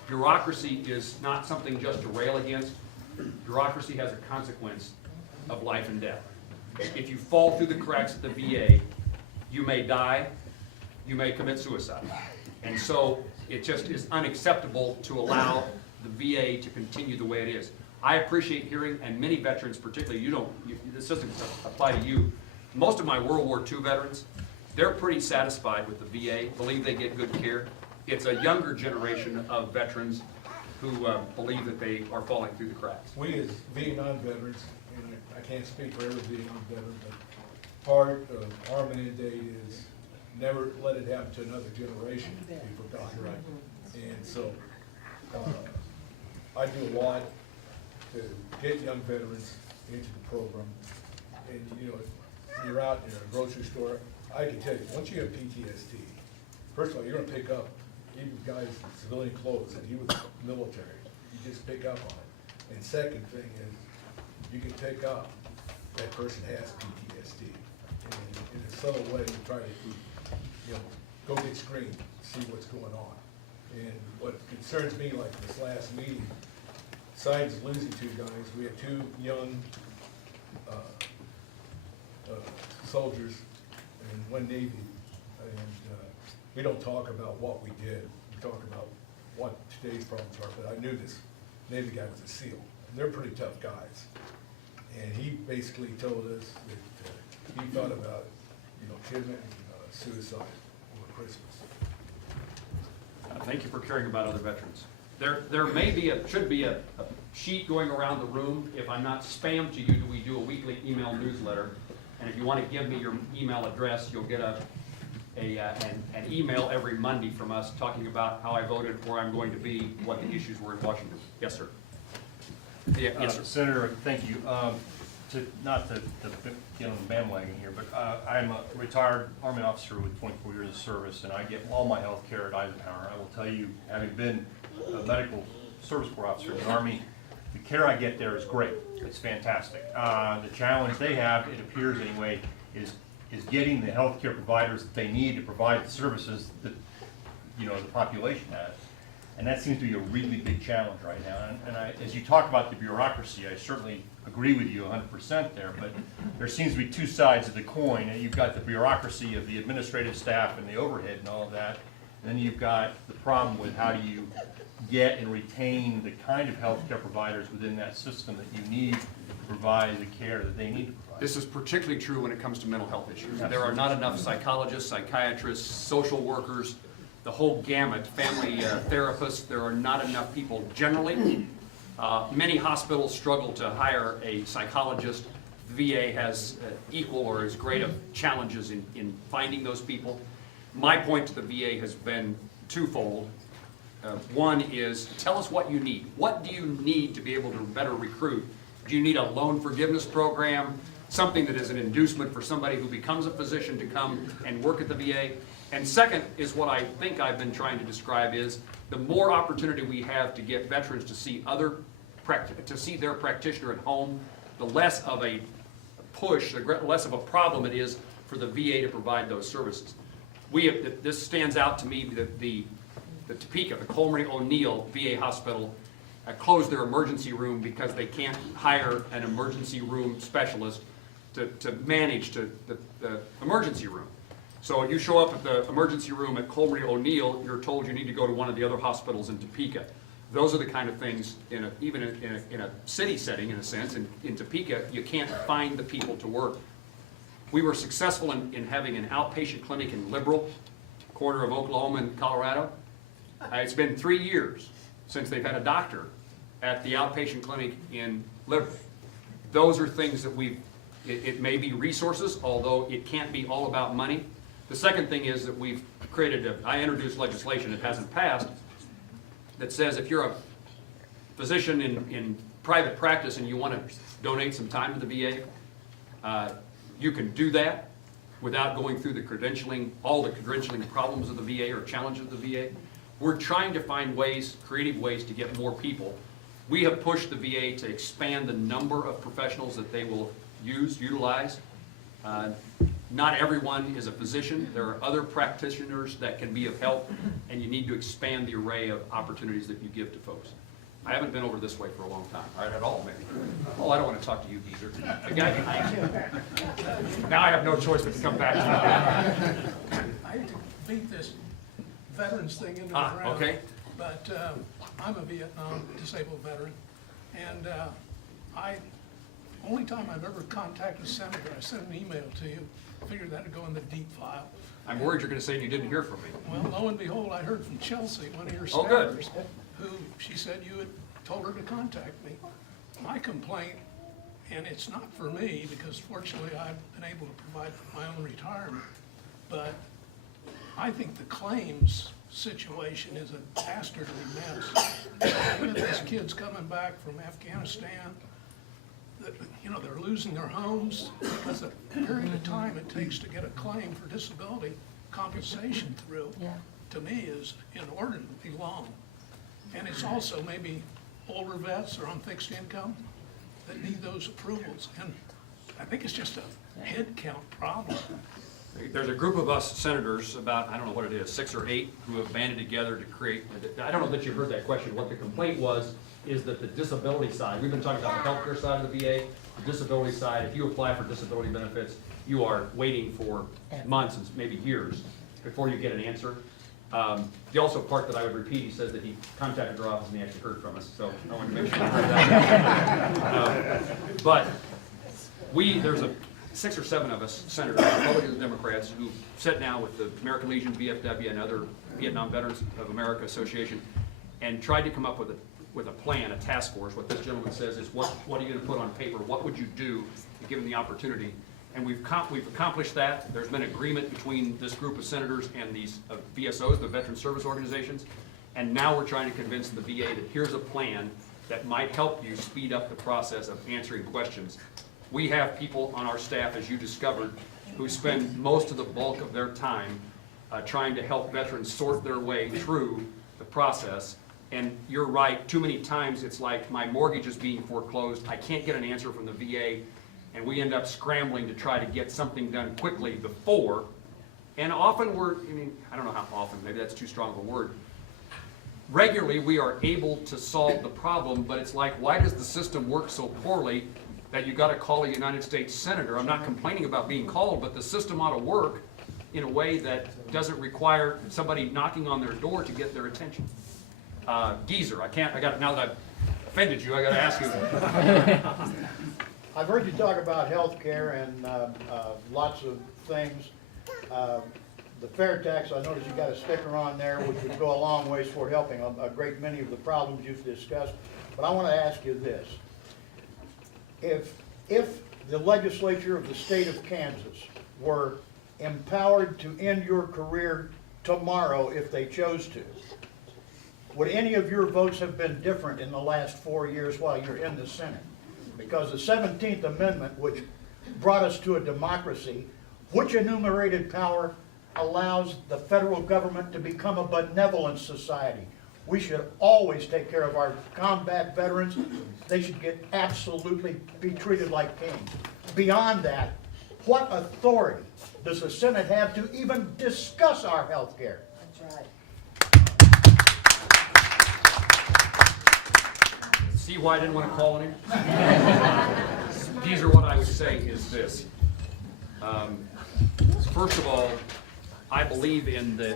bureaucracy is not something just to rail against. Bureaucracy has a consequence of life and death. If you fall through the cracks at the VA, you may die, you may commit suicide. And so it just is unacceptable to allow the VA to continue the way it is. I appreciate hearing, and many veterans particularly, this doesn't apply to you. Most of my World War II veterans, they're pretty satisfied with the VA, believe they get good care. It's a younger generation of veterans who believe that they are falling through the cracks. we as Vietnam veterans, and I can't speak for every Vietnam veteran, but part of our mandate is never let it happen to another generation to be forgotten. Right. And so I do a lot to get young veterans into the program. And you know, if you're out in a grocery store, I can tell you, once you have PTSD, first of all, you're gonna pick up, even guys in civilian clothes, and he was military, you just pick up on it. And second thing is, you can pick up that person has PTSD. And in a subtle way, you try to, go get screened, see what's going on. And what concerns me, like this last meeting, besides losing 2 guys, we had 2 young soldiers and 1 Navy. And we don't talk about what we did. We talk about what today's problems are. But I knew this Navy guy was a SEAL. And they're pretty tough guys. And he basically told us that he thought about, committing suicide over Christmas. Thank you for caring about other veterans. There may be should be a sheet going around the room. If I'm not spammed to you, we do a weekly email newsletter. And if you want to give me your email address, you'll get an email every Monday from us talking about how I voted, where I'm going to be, what the issues were in Washington. Yes, sir. Yeah, yes, sir. Senator, thank you. Not to get on the bandwagon here, but I'm a retired Army officer with 24 years of service, and I get all my health care at Eisenhower. I will tell you, having been a medical service corps officer in the Army, the care I get there is great. It's fantastic. The challenge they have, it appears anyway, is getting the health care providers that they need to provide the services that, you know, the population has. And that seems to be a really big challenge right now. And as you talk about the bureaucracy, I certainly agree with you 100% there, but there seems to be two sides of the coin. And you've got the bureaucracy of the administrative staff and the overhead and all of that. And then you've got the problem with how do you get and retain the kind of healthcare providers within that system that you need to provide the care that they need to provide. This is particularly true when it comes to mental health issues. There are not enough psychologists, psychiatrists, social workers, the whole gamut, family therapists. There are not enough people generally. Many hospitals struggle to hire a psychologist. The VA has equal or as great of challenges in finding those people. My point to the VA has been twofold. One is, tell us what you need. What do you need to be able to better recruit? Do you need a loan forgiveness program? Something that is an inducement for somebody who becomes a physician to come and work at the VA? And second is what I think I've been trying to describe is the more opportunity we have to get veterans to see their practitioner at home, the less of a push, the less of a problem it is for the VA to provide those services. This stands out to me that the Topeka, the Colmary O'Neill VA Hospital, closed their emergency room because they can't hire an emergency room specialist to manage the emergency room. So you show up at the emergency room at Colmary O'Neill, you're told you need to go to one of the other hospitals in Topeka. Those are the kind of things, even in a city setting, in a sense, in Topeka, you can't find the people to work. We were successful in having an outpatient clinic in Liberal, corner of Oklahoma and Colorado. It's been 3 years since they've had a doctor at the outpatient clinic in Liberal. Those are things that it may be resources, although it can't be all about money. The second thing is that we've created I introduced legislation, it hasn't passed, that says if you're a physician in private practice and you want to donate some time to the VA, you can do that without going through all the credentialing problems of the VA or challenges of the VA. We're trying to find creative ways to get more people. We have pushed the VA to expand the number of professionals that they will utilize. Not everyone is a physician. There are other practitioners that can be of help, and you need to expand the array of opportunities that you give to folks. I haven't been over this way for a long time, or at all, maybe. Oh, I don't want to talk to you, Geezer. The guy behind you. Now I have no choice but to come back to you. I hate to beat this veterans thing into the ground. Okay. But I'm a Vietnam disabled veteran, and only time I've ever contacted a senator, I sent an email to you, figured that'd go in the deep file. I'm worried you're going to say you didn't hear from me. Well, lo and behold, I heard from Chelsea, one of your Oh, good. senators, who she said you had told her to contact me. My complaint, and it's not for me, because fortunately I've been able to provide for my own retirement, but I think the claims situation is a dastardly mess. Even these kids coming back from Afghanistan, they're losing their homes because of the period of time it takes to get a claim for disability compensation through, to me, is inordinately long. And it's also maybe older vets or on fixed income that need those approvals. And I think it's just a head count problem. There's a group of us senators, about, I don't know what it is, 6 or 8, who have banded together to create, I don't know that you heard that question. What the complaint was is that the disability side, we've been talking about the healthcare side of the VA, the disability side, if you apply for disability benefits, you are waiting for months and maybe years before you get an answer. The also part that I would repeat, he says that he contacted our office and he actually heard from us, so I want to make sure you heard that. But there's 6 or 7 of us, senators, Republicans and Democrats, who sit now with the American Legion, VFW, and other Vietnam Veterans of America Association, and tried to come up with a plan, a task force. What this gentleman says is, what are you gonna put on paper? What would you do if given the opportunity? And we've accomplished that. There's been agreement between this group of senators and these VSOs, the Veteran Service Organizations. And now we're trying to convince the VA that here's a plan that might help you speed up the process of answering questions. We have people on our staff, as you discovered, who spend most of the bulk of their time trying to help veterans sort their way through the process. And you're right, too many times it's like my mortgage is being foreclosed, I can't get an answer from the VA, and we end up scrambling to try to get something done quickly before. And often I don't know how often, maybe that's too strong of a word. Regularly, we are able to solve the problem, but it's like, why does the system work so poorly that you gotta call a United States Senator? I'm not complaining about being called, but the system ought to work in a way that doesn't require somebody knocking on their door to get their attention. Geezer, now that I've offended you, I gotta ask you. I've heard you talk about health care and lots of things. The fair tax, I noticed you got a sticker on there, which would go a long ways toward helping a great many of the problems you've discussed. But I want to ask you this. If the legislature of the state of Kansas were empowered to end your career tomorrow if they chose to, would any of your votes have been different in the last 4 years while you're in the Senate? Because the 17th Amendment, which brought us to a democracy, which enumerated power allows the federal government to become a benevolent society. We should always take care of our combat veterans. They should absolutely be treated like kings. Beyond that, what authority does the Senate have to even discuss our health care? That's right. See why I didn't want to call on him? These are what I would say is this. First of all, I believe in the,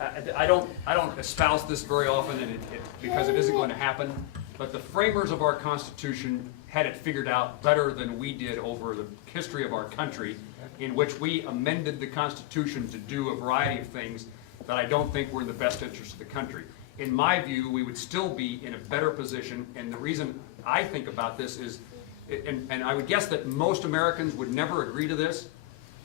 I don't espouse this very often because it isn't going to happen, but the framers of our Constitution had it figured out better than we did over the history of our country, in which we amended the Constitution to do a variety of things that I don't think were in the best interest of the country. In my view, we would still be in a better position, and the reason I think about this is, and I would guess that most Americans would never agree to this,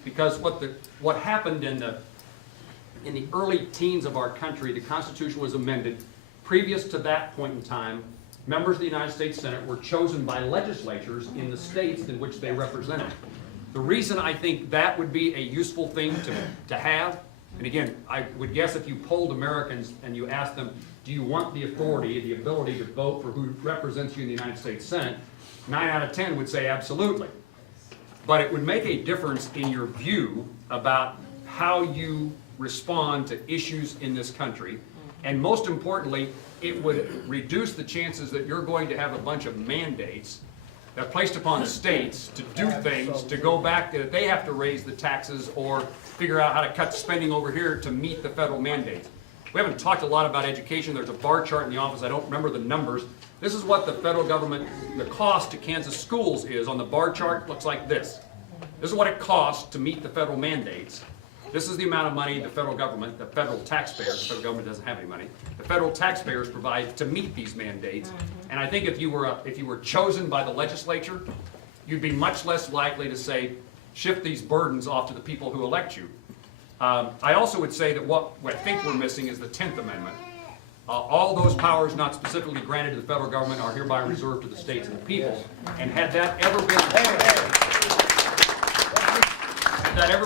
because what happened in the early teens of our country, the Constitution was amended. Previous to that point in time, members of the United States Senate were chosen by legislatures in the states in which they represented. The reason I think that would be a useful thing to have, and again, I would guess if you polled Americans and you asked them, do you want the authority, the ability to vote for who represents you in the United States Senate, 9 out of 10 would say absolutely. But it would make a difference in your view about how you respond to issues in this country. And most importantly, it would reduce the chances that you're going to have a bunch of mandates that are placed upon states to do things, to go back, that they have to raise the taxes or figure out how to cut spending over here to meet the federal mandates. We haven't talked a lot about education. There's a bar chart in the office. I don't remember the numbers. This is what the federal government, the cost to Kansas schools is on the bar chart. Looks like this. This is what it costs to meet the federal mandates. This is the amount of money the federal government, the federal taxpayers, the federal government doesn't have any money, the federal taxpayers provide to meet these mandates. And I think if you were chosen by the legislature, you'd be much less likely to say, shift these burdens off to the people who elect you. I also would say that what I think we're missing is the 10th Amendment. All those powers not specifically granted to the federal government are hereby reserved to the states and the people. And had that ever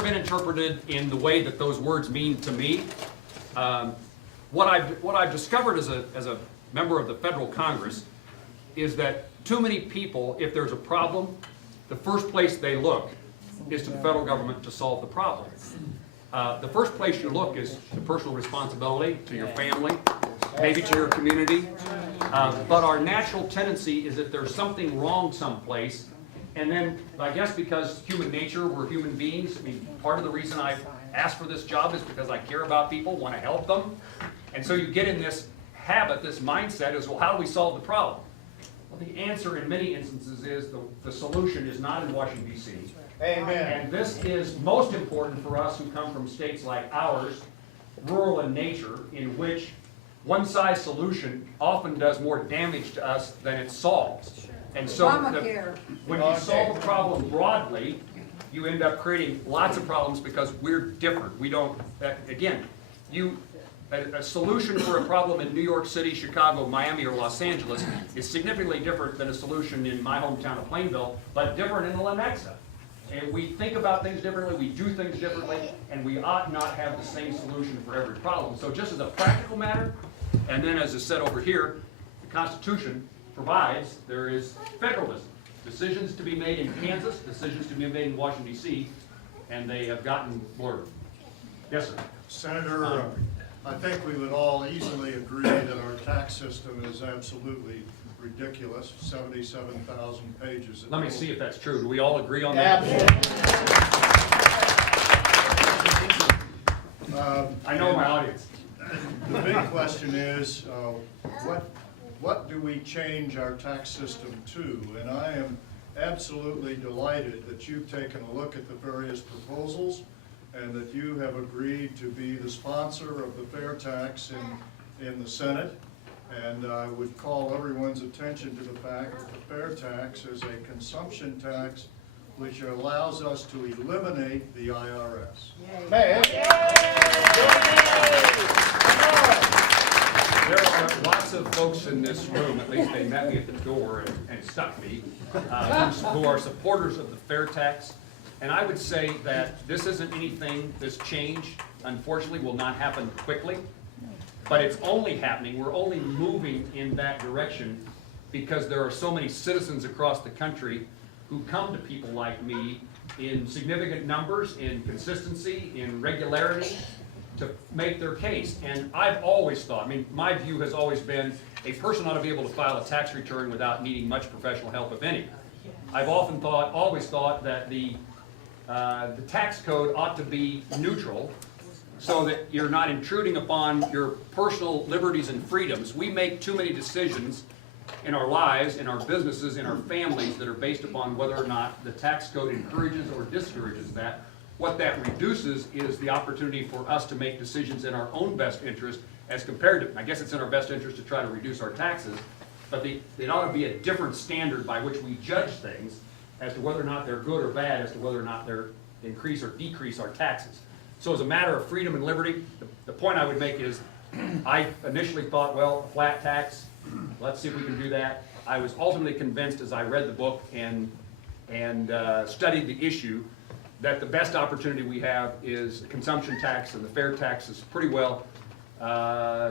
been interpreted in the way that those words mean to me, what I've discovered as a member of the federal Congress is that too many people, if there's a problem, the first place they look is to the federal government to solve the problem. The first place you look is to personal responsibility, to your family, maybe to your community. But our natural tendency is that there's something wrong someplace, and then I guess because human nature, we're human beings. I mean, part of the reason I've asked for this job is because I care about people, want to help them. And so you get in this habit, this mindset is, well, how do we solve the problem? Well, the answer in many instances is the solution is not in Washington, D.C. Amen. And this is most important for us who come from states like ours, rural in nature, in which one-size solution often does more damage to us than it solves. And so when you solve a problem broadly, you end up creating lots of problems because we're different. We don't, again, a solution for a problem in New York City, Chicago, Miami, or Los Angeles is significantly different than a solution in my hometown of Plainville, but different in Lenexa. And we think about things differently, we do things differently, and we ought not have the same solution for every problem. So just as a practical matter, and then as is said over here, the Constitution provides there is federalism. Decisions to be made in Kansas, decisions to be made in Washington, D.C., and they have gotten blurred. Yes, sir. Senator, I think we would all easily agree that our tax system is absolutely ridiculous, 77,000 pages. Let me see if that's true. Do we all agree on that? I know my audience. The big question is, what do we change our tax system to? And I am absolutely delighted that you've taken a look at the various proposals and that you have agreed to be the sponsor of the fair tax in the Senate. And I would call everyone's attention to the fact that the fair tax is a consumption tax which allows us to eliminate the IRS. There are lots of folks in this room, at least they met me at the door and stuck me, who are supporters of the fair tax. And I would say that this isn't anything, this change, unfortunately, will not happen quickly. But it's only happening, we're only moving in that direction because there are so many citizens across the country who come to people like me in significant numbers, in consistency, in regularity, to make their case. And I've always thought, I mean, my view has always been a person ought to be able to file a tax return without needing much professional help, if any. I've always thought that the tax code ought to be neutral so that you're not intruding upon your personal liberties and freedoms. We make too many decisions in our lives, in our businesses, in our families that are based upon whether or not the tax code encourages or discourages that. What that reduces is the opportunity for us to make decisions in our own best interest as compared to, I guess it's in our best interest to try to reduce our taxes, but it ought to be a different standard by which we judge things as to whether or not they're good or bad, as to whether or not they're increase or decrease our taxes. So as a matter of freedom and liberty, the point I would make is, I initially thought, well, a flat tax, let's see if we can do that. I was ultimately convinced as I read the book and studied the issue that the best opportunity we have is a consumption tax, and the fair tax is pretty well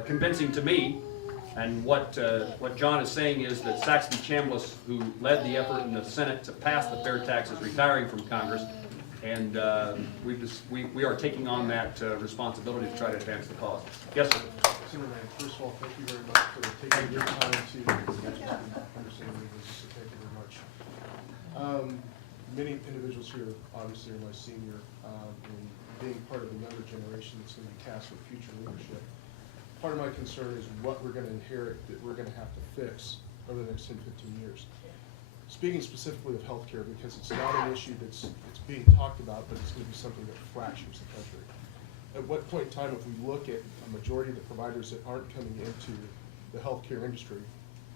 convincing to me. And what John is saying is that Saxby Chambliss, who led the effort in the Senate to pass the fair tax, is retiring from Congress, and we are taking on that responsibility to try to advance the cause. Yes, sir. Senator Moran, first of all, thank you very much for taking your time to understand this. Thank you very much. Many individuals here obviously are my senior, and being part of the younger generation that's going to be tasked with future leadership. Part of my concern is what we're going to inherit that we're going to have to fix over the next 10, 15 years. Speaking specifically of healthcare, because it's not an issue it's being talked about, but it's going to be something that fractures the country. At what point in time, if we look at a majority of the providers that aren't coming into the healthcare industry,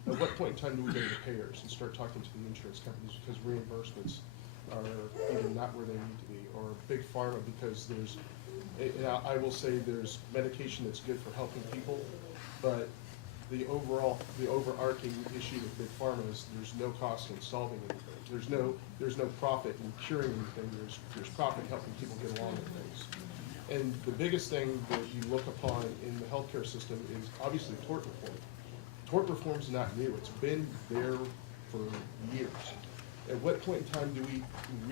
at what point in time do we go to the payers and start talking to the insurance companies because reimbursements are either not where they need to be, or big pharma because there's, and I will say there's medication that's good for helping people, but the overarching issue with big pharma is there's no cost in solving anything. There's no profit in curing anything. There's profit in helping people get along with things. And the biggest thing that you look upon in the healthcare system is obviously tort reform. Tort reform is not new. It's been there for years. At what point in time do we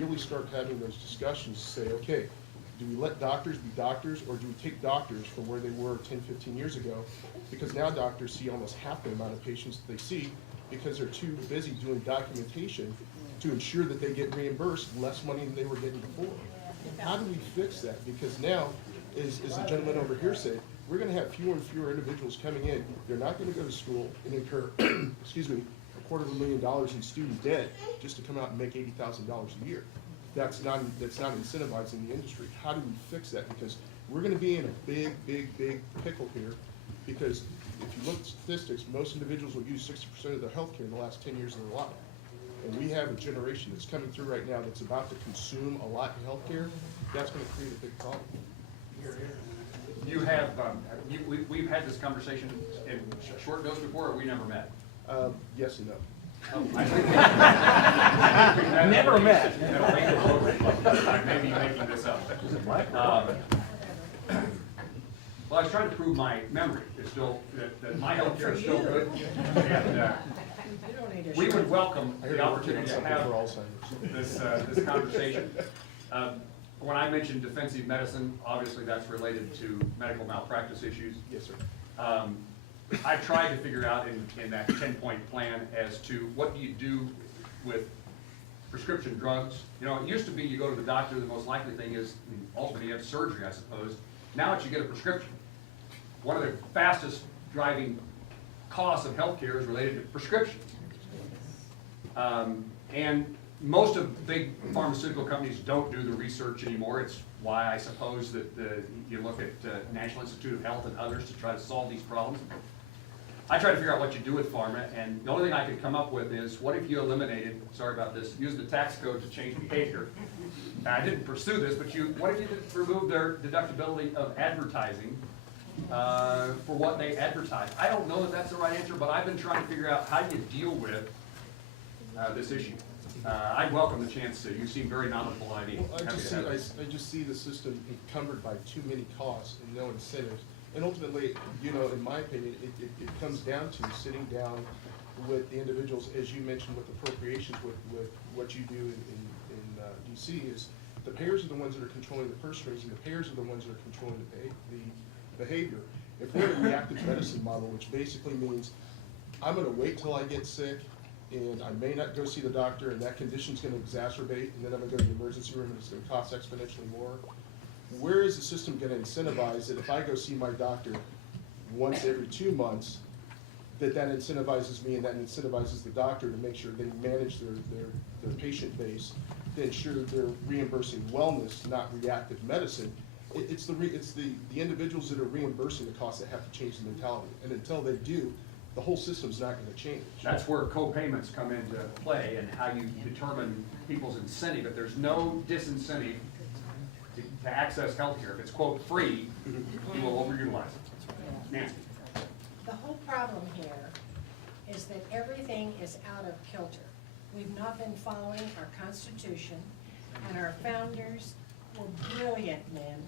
really start having those discussions to say, okay, do we let doctors be doctors, or do we take doctors from where they were 10, 15 years ago? Because now doctors see almost half the amount of patients that they see because they're too busy doing documentation to ensure that they get reimbursed less money than they were getting before. How do we fix that? Because now, as the gentleman over here said, we're going to have fewer and fewer individuals coming in. They're not going to go to school and incur, excuse me, $250,000 in student debt just to come out and make $80,000 a year. That's not incentivizing the industry. How do we fix that? Because we're going to be in a big pickle here, because if you look at statistics, most individuals will use 60% of their health care in the last 10 years of their life. And we have a generation that's coming through right now that's about to consume a lot in health care. That's gonna create a big problem. You have, we've had this conversation in short notes before, or we never met? Yes and no. Never met. I may be making this up. Well, I was trying to prove my memory is still, that my healthcare is still good. And we would welcome the opportunity to have this conversation. When I mentioned defensive medicine, obviously that's related to medical malpractice issues. Yes, sir. I tried to figure out in that 10-point plan as to what do you do with prescription drugs. You know, it used to be you go to the doctor, the most likely thing is ultimately you have surgery, I suppose. Now it's you get a prescription. One of the fastest driving costs of healthcare is related to prescriptions. And most of big pharmaceutical companies don't do the research anymore. It's why I suppose that you look at National Institute of Health and others to try to solve these problems. I try to figure out what you do with pharma, and the only thing I could come up with is, what if you eliminated, sorry about this, use the tax code to change behavior? And I didn't pursue this, but what if you could remove their deductibility of advertising for what they advertise? I don't know that that's the right answer, but I've been trying to figure out how do you deal with this issue. I'd welcome the chance to. You seem very knowledgeable. I'd be happy to have it. I just see the system encumbered by too many costs and no incentives. And ultimately, you know, in my opinion, it comes down to sitting down with the individuals, as you mentioned, with appropriations, with what you do in DC, is the payers are the ones that are controlling the purse strings, and the payers are the ones that are controlling the behavior. If we're in a reactive medicine model, which basically means I'm gonna wait till I get sick, and I may not go see the doctor, and that condition's gonna exacerbate, and then I'm gonna go to the emergency room, and it's gonna cost exponentially more. Where is the system gonna incentivize that if I go see my doctor once every 2 months, that incentivizes me and that incentivizes the doctor to make sure they manage their patient base to ensure they're reimbursing wellness, not reactive medicine? It's the individuals that are reimbursing the costs that have to change the mentality, and until they do, the whole system's not gonna change. That's where co-payments come into play and how you determine people's incentive. If there's no disincentive to access healthcare, if it's quote free, you will overutilize it. Nancy. The whole problem here is that everything is out of kilter. We've not been following our Constitution, and our founders were brilliant men.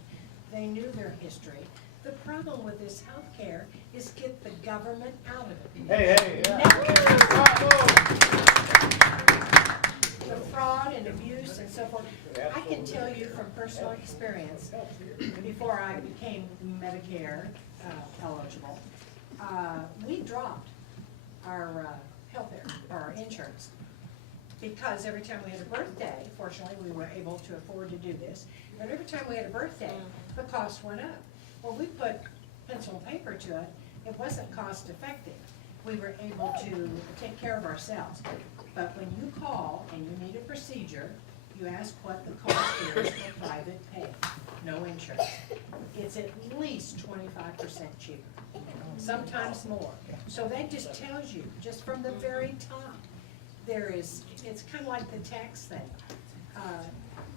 They knew their history. The problem with this healthcare is get the government out of it. Hey. The fraud and abuse and so forth. I can tell you from personal experience, before I became Medicare eligible, we dropped our health care, our insurance, because every time we had a birthday, fortunately we were able to afford to do this, but every time we had a birthday, the cost went up. Well, we put pencil and paper to it. It wasn't cost effective. We were able to take care of ourselves. But when you call and you need a procedure, you ask what the cost is for private pay, no insurance. It's at least 25% cheaper, sometimes more. So that just tells you, just from the very top, it's kind of like the tax thing.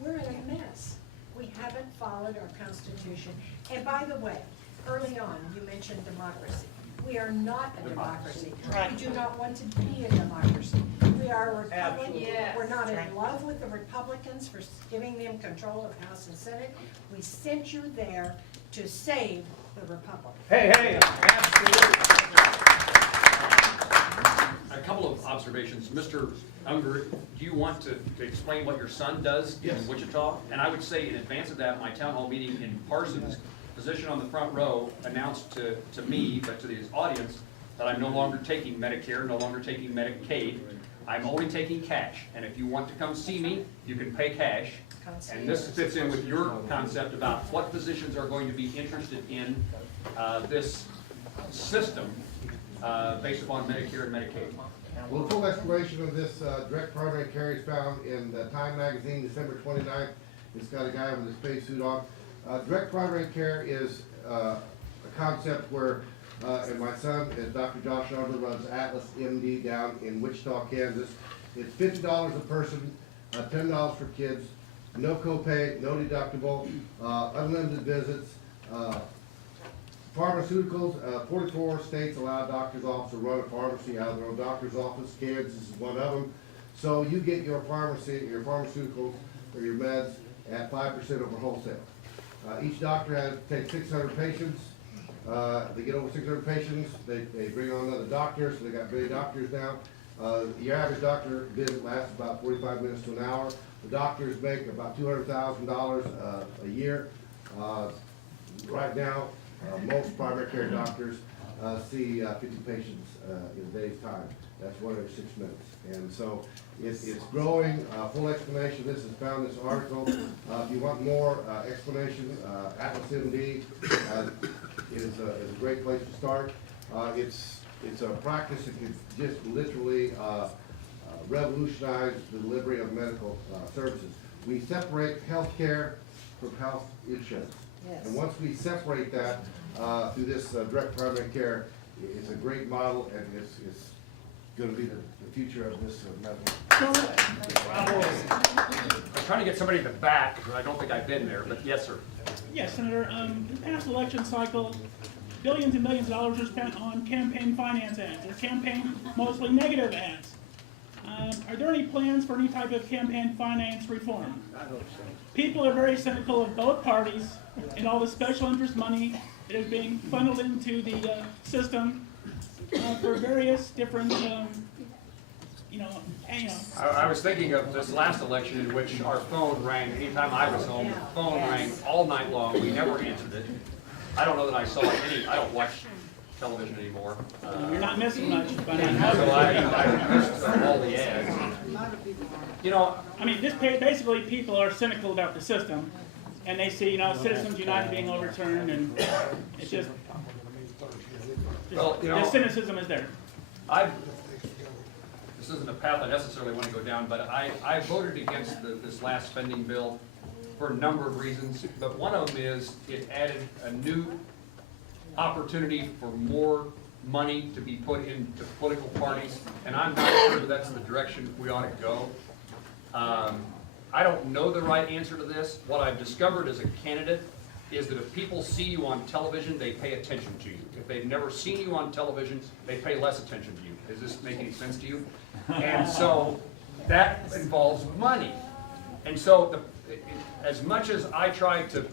We're in a mess. We haven't followed our Constitution. And by the way, early on, you mentioned democracy. We are not a democracy. We do not want to be a democracy. We are a republic. Yes. We're not in love with the Republicans for giving them control of House and Senate. We sent you there to save the republic. Hey, A couple of observations. Mr. Unger, do you want to explain what your son does in Wichita? And I would say in advance of that, my town hall meeting in Parsons, physician on the front row announced to me, but to his audience, that I'm no longer taking Medicare, no longer taking Medicaid. I'm only taking cash. And if you want to come see me, you can pay cash. And this fits in with your concept about what physicians are going to be interested in this system based upon Medicare and Medicaid. Well, the full explanation of this direct primary care is found in the Time magazine, December 29th. It's got a guy with a spacesuit on. Direct primary care is a concept where and my son is Dr. Josh Arnold, runs Atlas MD down in Wichita, Kansas. It's $50 a person, $10 for kids, no copay, no deductible, unlimited visits. Pharmaceuticals, 44 states allow doctor's office to run a pharmacy out of their own doctor's office. Kansas is one of them. So you get your pharmacy, your pharmaceuticals, or your meds at 5% over wholesale. Each doctor has to take 600 patients. They get over 600 patients, they bring on another doctor, so they got many doctors now. Your average doctor visit lasts about 45 minutes to an hour. The doctors make about $200,000 a year. Right now, most primary care doctors see 50 patients in a day's time. That's 1 every 6 minutes. And so it's growing. Full explanation, this is found in this article. If you want more explanation, Atlas MD is a great place to start. It's a practice that can just literally revolutionize the delivery of medical services. We separate healthcare from health insurance. Yes. And once we separate that through this direct primary care, it's a great model, and it's going to be the future of this medical. I'm trying to get somebody in the back, because I don't think I've been there, but yes, sir. Yes, Senator, in the past election cycle, billions and millions of dollars were spent on campaign finance ads, or campaign mostly negative ads. Are there any plans for any type of campaign finance reform? I hope so. People are very cynical of both parties and all the special interest money that is being funneled into the system for various different, I was thinking of this last election in which our phone rang anytime I was home. The phone rang all night long. We never answered it. I don't know that I saw any. I don't watch television anymore. You're not missing much, but So I missed all the ads. You know, I mean, just basically people are cynical about the system, and they see, Citizens United being overturned, and it's just well, the cynicism is there. This isn't a path I necessarily want to go down, but I voted against this last spending bill for a number of reasons, but one of them is it added a new opportunity for more money to be put into political parties, and I'm not sure that's the direction we ought to go. I don't know the right answer to this. What I've discovered as a candidate is that if people see you on television, they pay attention to you. If they've never seen you on television, they pay less attention to you. Does this make any sense to you? And so that involves money. And so as much as I try to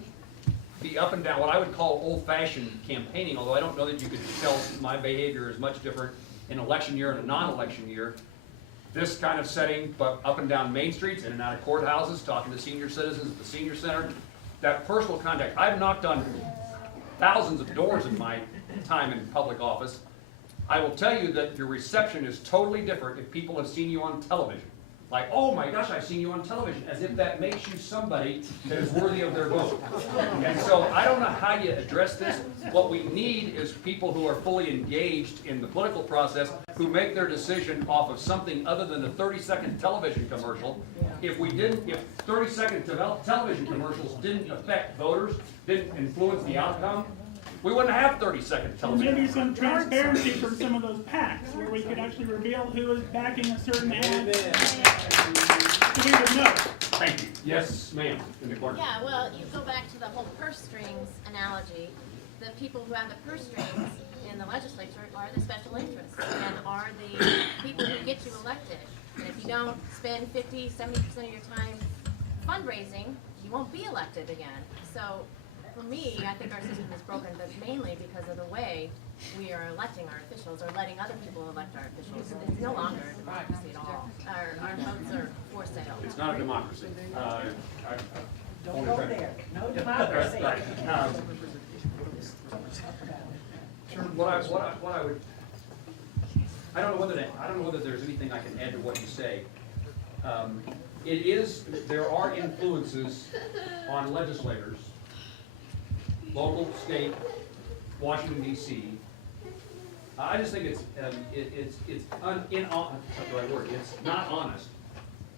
be up and down, what I would call old-fashioned campaigning, although I don't know that you could tell my behavior is much different in election year and a non-election year, this kind of setting, but up and down main streets, in and out of courthouses, talking to senior citizens at the senior center, that personal contact. I've knocked on thousands of doors in my time in public office. I will tell you that your reception is totally different if people have seen you on television. Like, oh my gosh, I've seen you on television, as if that makes you somebody that is worthy of their vote. And so I don't know how you address this. What we need is people who are fully engaged in the political process, who make their decision off of something other than a 30-second television commercial. If 30-second television commercials didn't affect voters, didn't influence the outcome, we wouldn't have 30-second television. Maybe some transparency from some of those PACs where we could actually reveal who is backing a certain ad. So we would know. Thank you. Yes, ma'am, in the corner. Yeah, well, you go back to the whole purse strings analogy. The people who have the purse strings in the legislature are the special interests and are the people who get you elected. And if you don't spend 50, 70% of your time fundraising, you won't be elected again. So for me, I think our system is broken, but mainly because of the way we are electing our officials or letting other people elect our officials. It's no longer a democracy at all. Our votes are for sale. It's not a democracy. Don't go there. No democracy. I don't know whether there's anything I can add to what you say. There are influences on legislators, local, state, Washington D.C. I just think it's not honest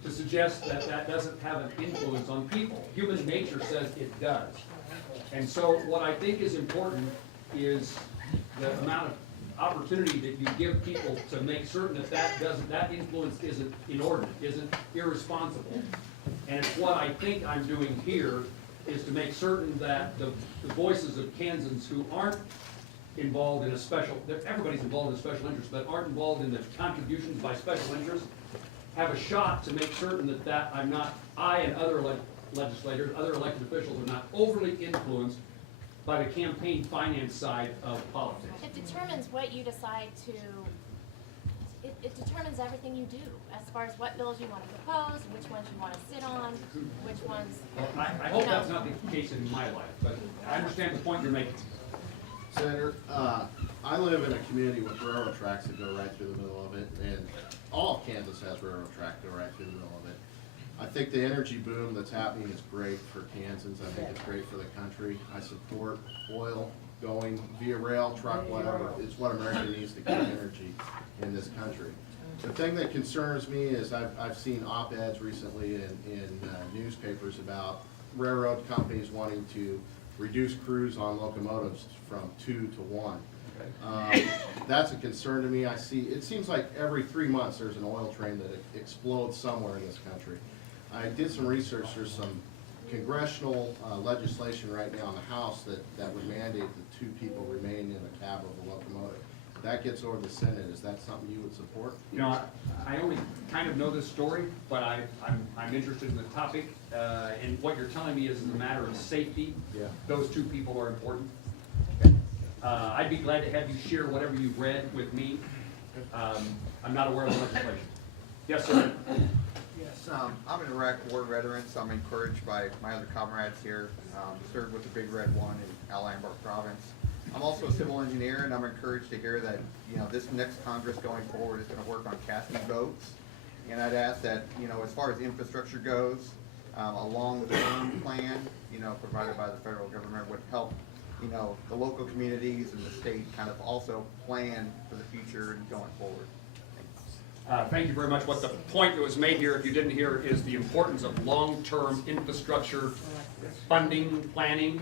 to suggest that that doesn't have an influence on people. Human nature says it does. And so what I think is important is the amount of opportunity that you give people to make certain that influence isn't inordinate, isn't irresponsible. And it's what I think I'm doing here, is to make certain that the voices of Kansans who aren't involved in everybody's involved in a special interest, but aren't involved in the contributions by special interests, have a shot to make certain that I and other legislators, other elected officials are not overly influenced by the campaign finance side of politics. It determines what you decide to, it determines everything you do, as far as what bills you want to propose, which ones you want to sit on, which ones. I hope that's not the case in my life, but I understand the point you're making. Senator, I live in a community with railroad tracks that go right through the middle of it, and all of Kansas has railroad track go right through the middle of it. I think the energy boom that's happening is great for Kansans. I think it's great for the country. I support oil going via rail, truck, whatever. It's what America needs to get energy in this country. The thing that concerns me is I've seen op-eds recently in newspapers about railroad companies wanting to reduce crews on locomotives from 2 to 1. That's a concern to me. It seems like every 3 months there's an oil train that explodes somewhere in this country. I did some research. There's some congressional legislation right now in the House that would mandate that 2 people remain in the cab of a locomotive. If that gets over the Senate, is that something you would support? You know, I only kind of know this story, but I'm interested in the topic, and what you're telling me is a matter of safety. Yeah. Those 2 people are important. I'd be glad to have you share whatever you've read with me. I'm not aware of the legislation. Yes, sir. Yes, I'm an Iraq War veteran, so I'm encouraged by my other comrades here. Served with the Big Red One in Al Anbar Province. I'm also a civil engineer, and I'm encouraged to hear that, this next Congress going forward is going to work on casting votes. And I'd ask that, as far as infrastructure goes, a long-term plan, provided by the federal government would help, the local communities and the state kind of also plan for the future and going forward. Thank you very much. What the point that was made here, if you didn't hear, is the importance of long-term infrastructure funding, planning.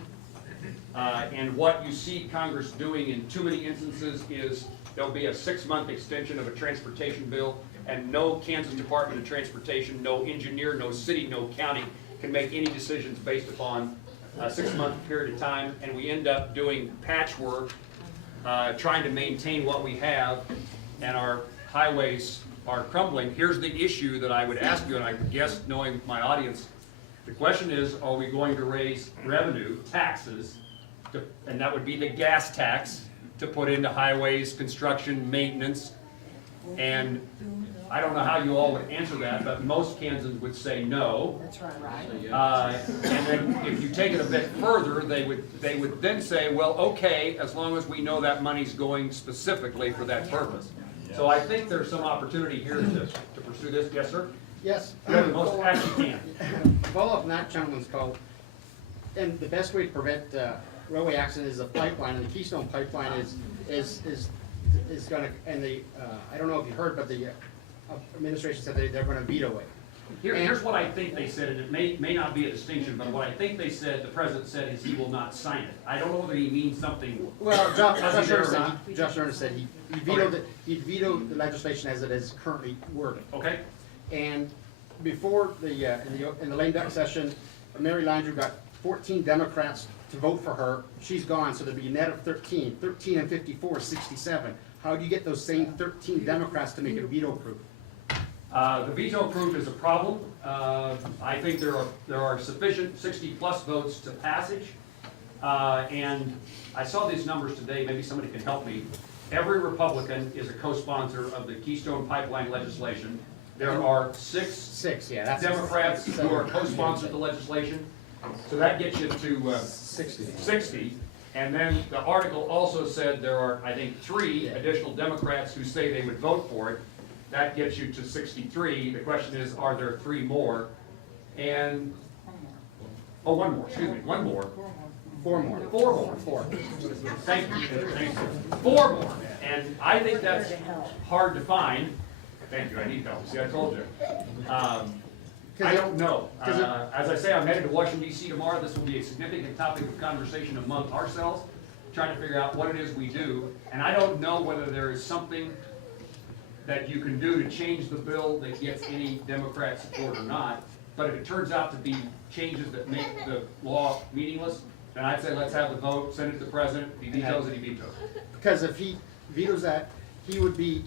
And what you see Congress doing in too many instances is there'll be a 6-month extension of a transportation bill, and no Kansas Department of Transportation, no engineer, no city, no county can make any decisions based upon a 6-month period of time, and we end up doing patchwork, trying to maintain what we have, and our highways are crumbling. Here's the issue that I would ask you, and I would guess, knowing my audience, the question is, are we going to raise revenue, taxes, and that would be the gas tax, to put into highways, construction, maintenance, and I don't know how you all would answer that, but most Kansans would say no. That's right. And then if you take it a bit further, they would then say, well, okay, as long as we know that money's going specifically for that purpose. So I think there's some opportunity here to pursue this. Yes, sir? Yes. You have the most action you can. Follow up on that gentleman's call. And the best way to prevent railway accident is a pipeline, and the Keystone Pipeline is gonna, and I don't know if you heard, but the administration said they're gonna veto it. Here's what I think they said, and it may not be a distinction, but what I think they said, the president said, is he will not sign it. I don't know whether he means something. Well, Josh Josh Earnest said he vetoed the legislation as it is currently worded. Okay. And before in the lame duck session, Mary Landrieu got 14 Democrats to vote for her. She's gone, so there'll be a net of 13. 13 and 54 is 67. How do you get those same 13 Democrats to make it veto-proof? The veto-proof is a problem. I think there are sufficient 60-plus votes to passage. And I saw these numbers today. Maybe somebody can help me. Every Republican is a co-sponsor of the Keystone Pipeline legislation. There are six Democrats who are co-sponsored the legislation. So that gets you to 60. And then the article also said there are, I think, 3 additional Democrats who say they would vote for it. That gets you to 63. The question is, are there 3 more? And, oh, 1 more, excuse me, 1 more. 4 more. 4 more. 4. Thank you. 4 more. And I think that's hard to find. Thank you, I need help. See, I told you. I don't know. As I say, I'm headed to Washington, D.C. tomorrow. This will be a significant topic of conversation among ourselves trying to figure out what it is we do, and I don't know whether there is something that you can do to change the bill that gets any Democrat support or not, but if it turns out to be changes that make the law meaningless, then I'd say let's have the vote, send it to the president, if he vetoes it, he vetoes it. Because if he vetoes that, he would be,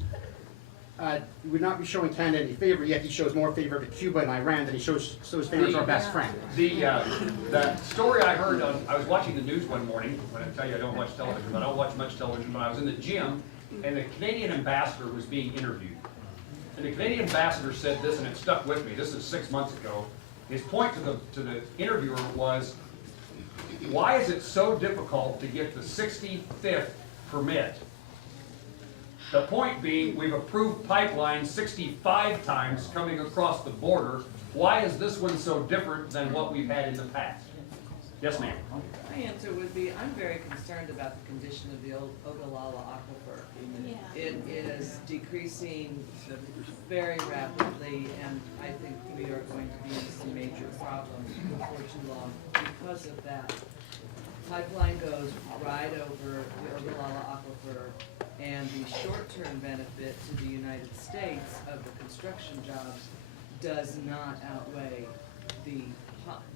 would not be showing Canada any favor, yet he shows more favor to Cuba and Iran than he shows favor to our best friend. The story I heard, I was watching the news one morning, when I tell you I don't watch television, but I don't watch much television, but I was in the gym, and the Canadian ambassador was being interviewed. And the Canadian ambassador said this, and it stuck with me, this is 6 months ago. His point to the interviewer was, why is it so difficult to get the 65th permit? The point being, we've approved pipelines 65 times coming across the border. Why is this one so different than what we've had in the past? Yes, ma'am. My answer would be, I'm very concerned about the condition of the Ogallala aquifer. It is decreasing very rapidly, and I think we are going to be in some major problems before too long because of that. Pipeline goes right over the Ogallala aquifer, and the short-term benefit to the United States of the construction jobs does not outweigh the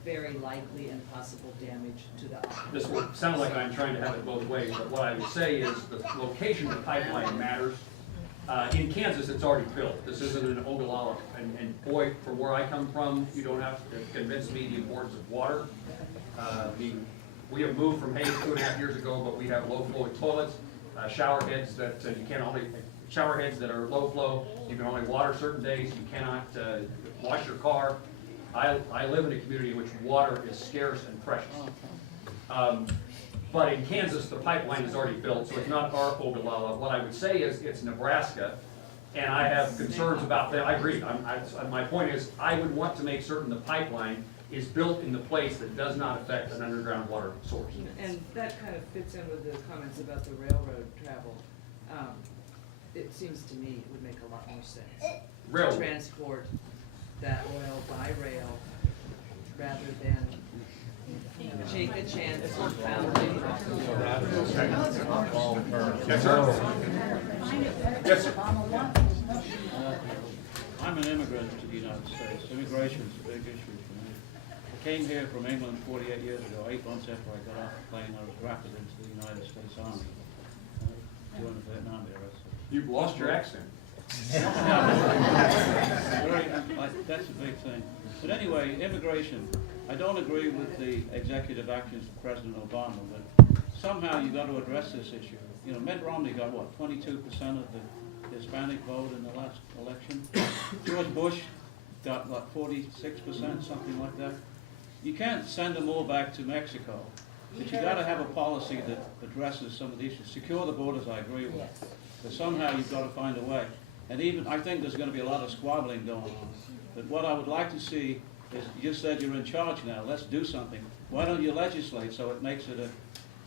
very likely and possible damage to the aquifer. This will sound like I'm trying to have it both ways, but what I would say is the location of the pipeline matters. In Kansas, it's already built. This isn't an Ogallala, and boy, from where I come from, you don't have to convince me the importance of water. We have moved from Hayes 2.5 years ago, but we have low-flow toilets, shower heads that you can only, shower heads that are low flow. You can only water certain days. You cannot wash your car. I live in a community in which water is scarce and precious. But in Kansas, the pipeline is already built, so it's not our Ogallala. What I would say is it's Nebraska, and I have concerns about that. I agree. My point is, I would want to make certain the pipeline is built in the place that does not affect an underground water source. And that kind of fits in with the comments about the railroad travel. It seems to me it would make a lot more sense to transport that oil by rail rather than take a chance on founding. Yes, sir. Yes, sir. I'm an immigrant to the United States. Immigration is a big issue for me. I came here from England 48 years ago. 8 months after I got off the plane, I was drafted into the United States Army. Joined the Vietnam era. So. You've lost your accent. That's a big thing. But anyway, immigration. I don't agree with the executive actions of President Obama, but somehow you've got to address this issue. You know, Mitt Romney got, what, 22% of the Hispanic vote in the last election? George Bush got, what, 46%, something like that? You can't send them all back to Mexico, but you got to have a policy that addresses some of the issues. Secure the borders, I agree with. But somehow you've got to find a way. And even, I think there's going to be a lot of squabbling going on. But what I would like to see is, you said you're in charge now, let's do something. Why don't you legislate so it makes it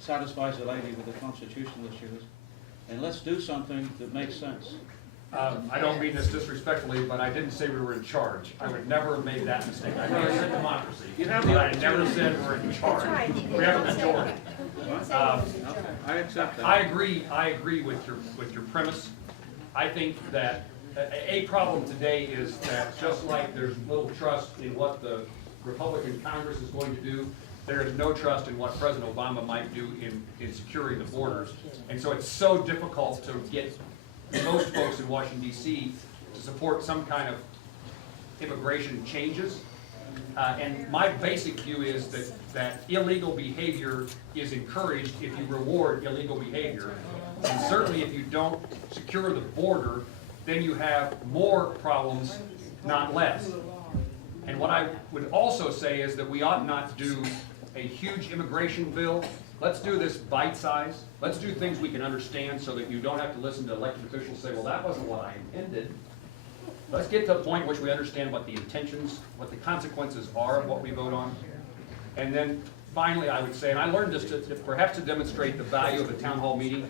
satisfies the lady with the constitutional issues? And let's do something that makes sense. I don't mean this disrespectfully, but I didn't say we were in charge. I would never have made that mistake. I may have said democracy, but I never said we're in charge. We have a majority. I accept that. I agree with your premise. I think that a problem today is that just like there's little trust in what the Republican Congress is going to do, there is no trust in what President Obama might do in securing the borders. And so it's so difficult to get most folks in Washington, D.C. to support some kind of immigration changes. And my basic view is that illegal behavior is encouraged if you reward illegal behavior. And certainly if you don't secure the border, then you have more problems, not less. And what I would also say is that we ought not do a huge immigration bill. Let's do this bite-sized. Let's do things we can understand so that you don't have to listen to elected officials say, well, that wasn't what I intended. Let's get to a point in which we understand what the intentions, what the consequences are of what we vote on. And then finally, I would say, and I learned this perhaps to demonstrate the value of a town hall meeting.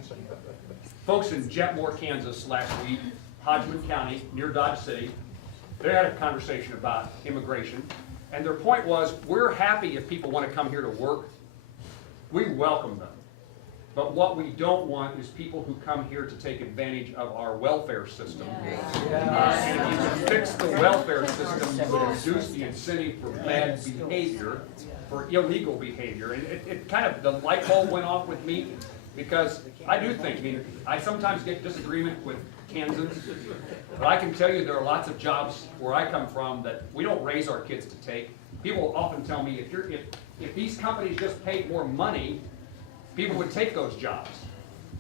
Folks in Jetmore, Kansas last week, Hodgman County, near Dodge City, they had a conversation about immigration. And their point was, we're happy if people want to come here to work. We welcome them. But what we don't want is people who come here to take advantage of our welfare system. And if you can fix the welfare system, you would reduce the incentive for bad behavior, for illegal behavior. And it kind of, the light bulb went off with me, because I do think, I mean, I sometimes get disagreement with Kansans, but I can tell you there are lots of jobs where I come from that we don't raise our kids to take. People often tell me, if these companies just paid more money, people would take those jobs.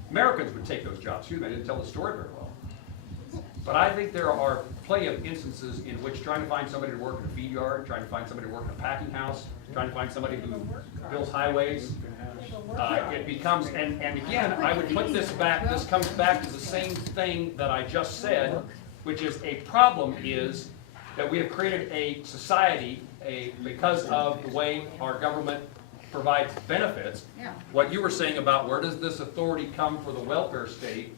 Americans would take those jobs. Excuse me, I didn't tell the story very well. But I think there are plenty of instances in which trying to find somebody to work in a feed yard, trying to find somebody to work in a packing house, trying to find somebody who builds highways, it becomes, and again, I would put this back, this comes back to the same thing that I just said, which is a problem is that we have created a society, because of the way our government provides benefits. What you were saying about where does this authority come for the welfare state,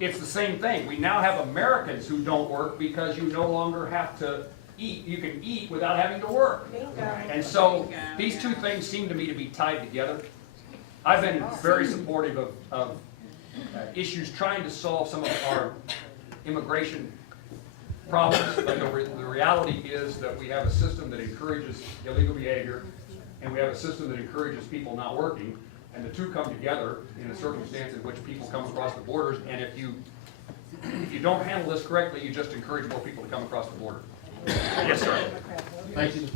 it's the same thing. We now have Americans who don't work because you no longer have to eat. You can eat without having to work. And so these two things seem to me to be tied together. I've been very supportive of issues trying to solve some of our immigration problems, but the reality is that we have a system that encourages illegal behavior, and we have a system that encourages people not working, and the two come together in a circumstance in which people come across the borders, and if you don't handle this correctly, you just encourage more people to come across the border. Yes, sir. Thank you.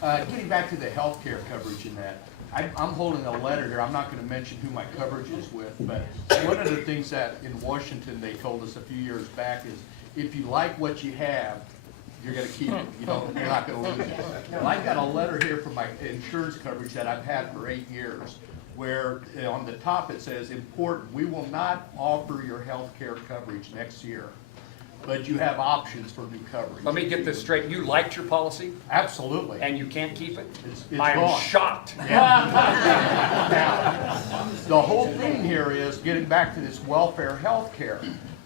Getting back to the health care coverage in that, I'm holding a letter here. I'm not going to mention who my coverage is with, but one of the things that in Washington they told us a few years back is if you like what you have, you're going to keep it. You're not going to lose it. Well, I got a letter here from my insurance coverage that I've had for 8 years, where on the top it says, important, we will not offer your health care coverage next year, but you have options for new coverage. Let me get this straight. You liked your policy? Absolutely. And you can't keep it? It's I am gone. shocked. Now, the whole thing here is getting back to this welfare health care.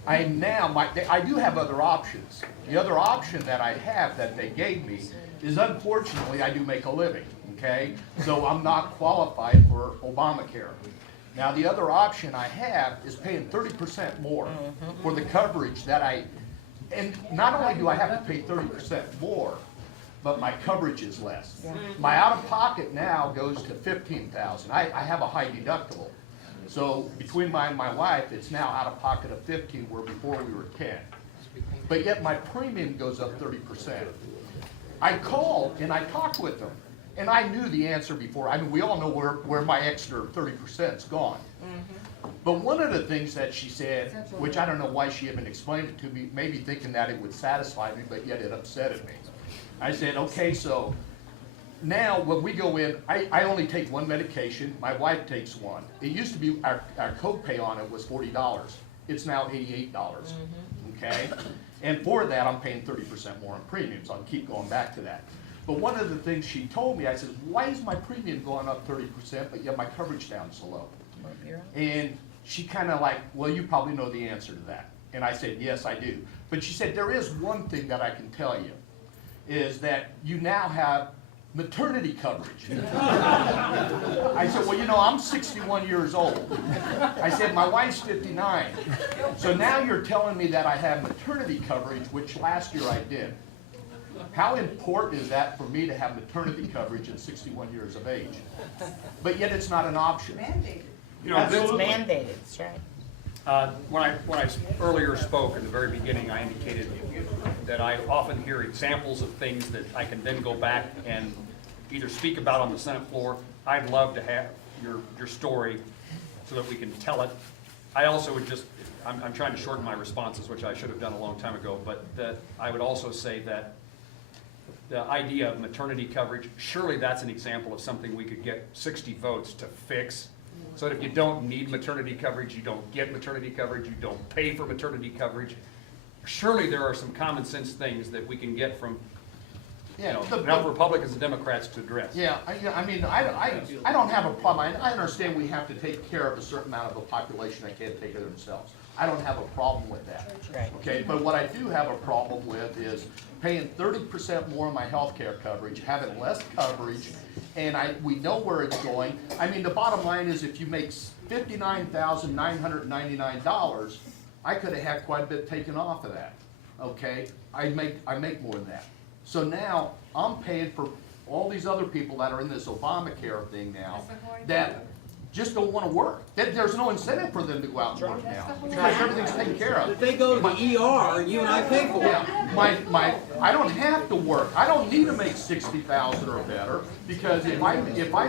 I do have other options. The other option that I have that they gave me is, unfortunately, I do make a living, okay? So I'm not qualified for Obamacare. Now, the other option I have is paying 30% more for the coverage that and not only do I have to pay 30% more, but my coverage is less. My out-of-pocket now goes to $15,000. I have a high deductible. So between my wife, it's now out of pocket of 15, where before we were 10. But yet my premium goes up 30%. I called and I talked with them, and I knew the answer before. I mean, we all know where my extra 30% is gone. But one of the things that she said, which I don't know why she even explained it to me, maybe thinking that it would satisfy me, but yet it upset me. I said, okay, so now when we go in, I only take one medication, my wife takes one. It used to be, our copay on it was $40. It's now $88, okay? And for that, I'm paying 30% more on premiums. I'll keep going back to that. But one of the things she told me, I said, why is my premium going up 30%, but yet my coverage down so low? And she kind of like, well, you probably know the answer to that. And I said, yes, I do. But she said, there is one thing that I can tell you, is that you now have maternity coverage. I said, well, you know, I'm 61 years old. I said, my wife's 59. So now you're telling me that I have maternity coverage, which last year I did. How important is that for me to have maternity coverage at 61 years of age? But yet it's not an option. Mandated. You know, It's mandated, that's right. When I earlier spoke in the very beginning, I indicated that I often hear examples of things that I can then go back and either speak about on the Senate floor. I'd love to have your story so that we can tell it. I also would just, I'm trying to shorten my responses, which I should have done a long time ago, but that I would also say that the idea of maternity coverage, surely that's an example of something we could get 60 votes to fix. So that if you don't need maternity coverage, you don't get maternity coverage, you don't pay for maternity coverage. Surely there are some common sense things that we can get from, enough Republicans and Democrats to address. Yeah, I mean, I don't have a problem. I understand we have to take care of a certain amount of the population that can't take care of themselves. I don't have a problem with that. Right. Okay, but what I do have a problem with is paying 30% more on my health care coverage, having less coverage, and we know where it's going. I mean, the bottom line is if you make $59,999, I could have had quite a bit taken off of that, okay? I make more than that. So now, I'm paying for all these other people that are in this Obamacare thing now, that just don't wanna work. There's no incentive for them to go out and work now, because everything's taken care of. If they go to the ER, you and I pay for it. Yeah, I don't have to work. I don't need to make 60,000 or better, because if I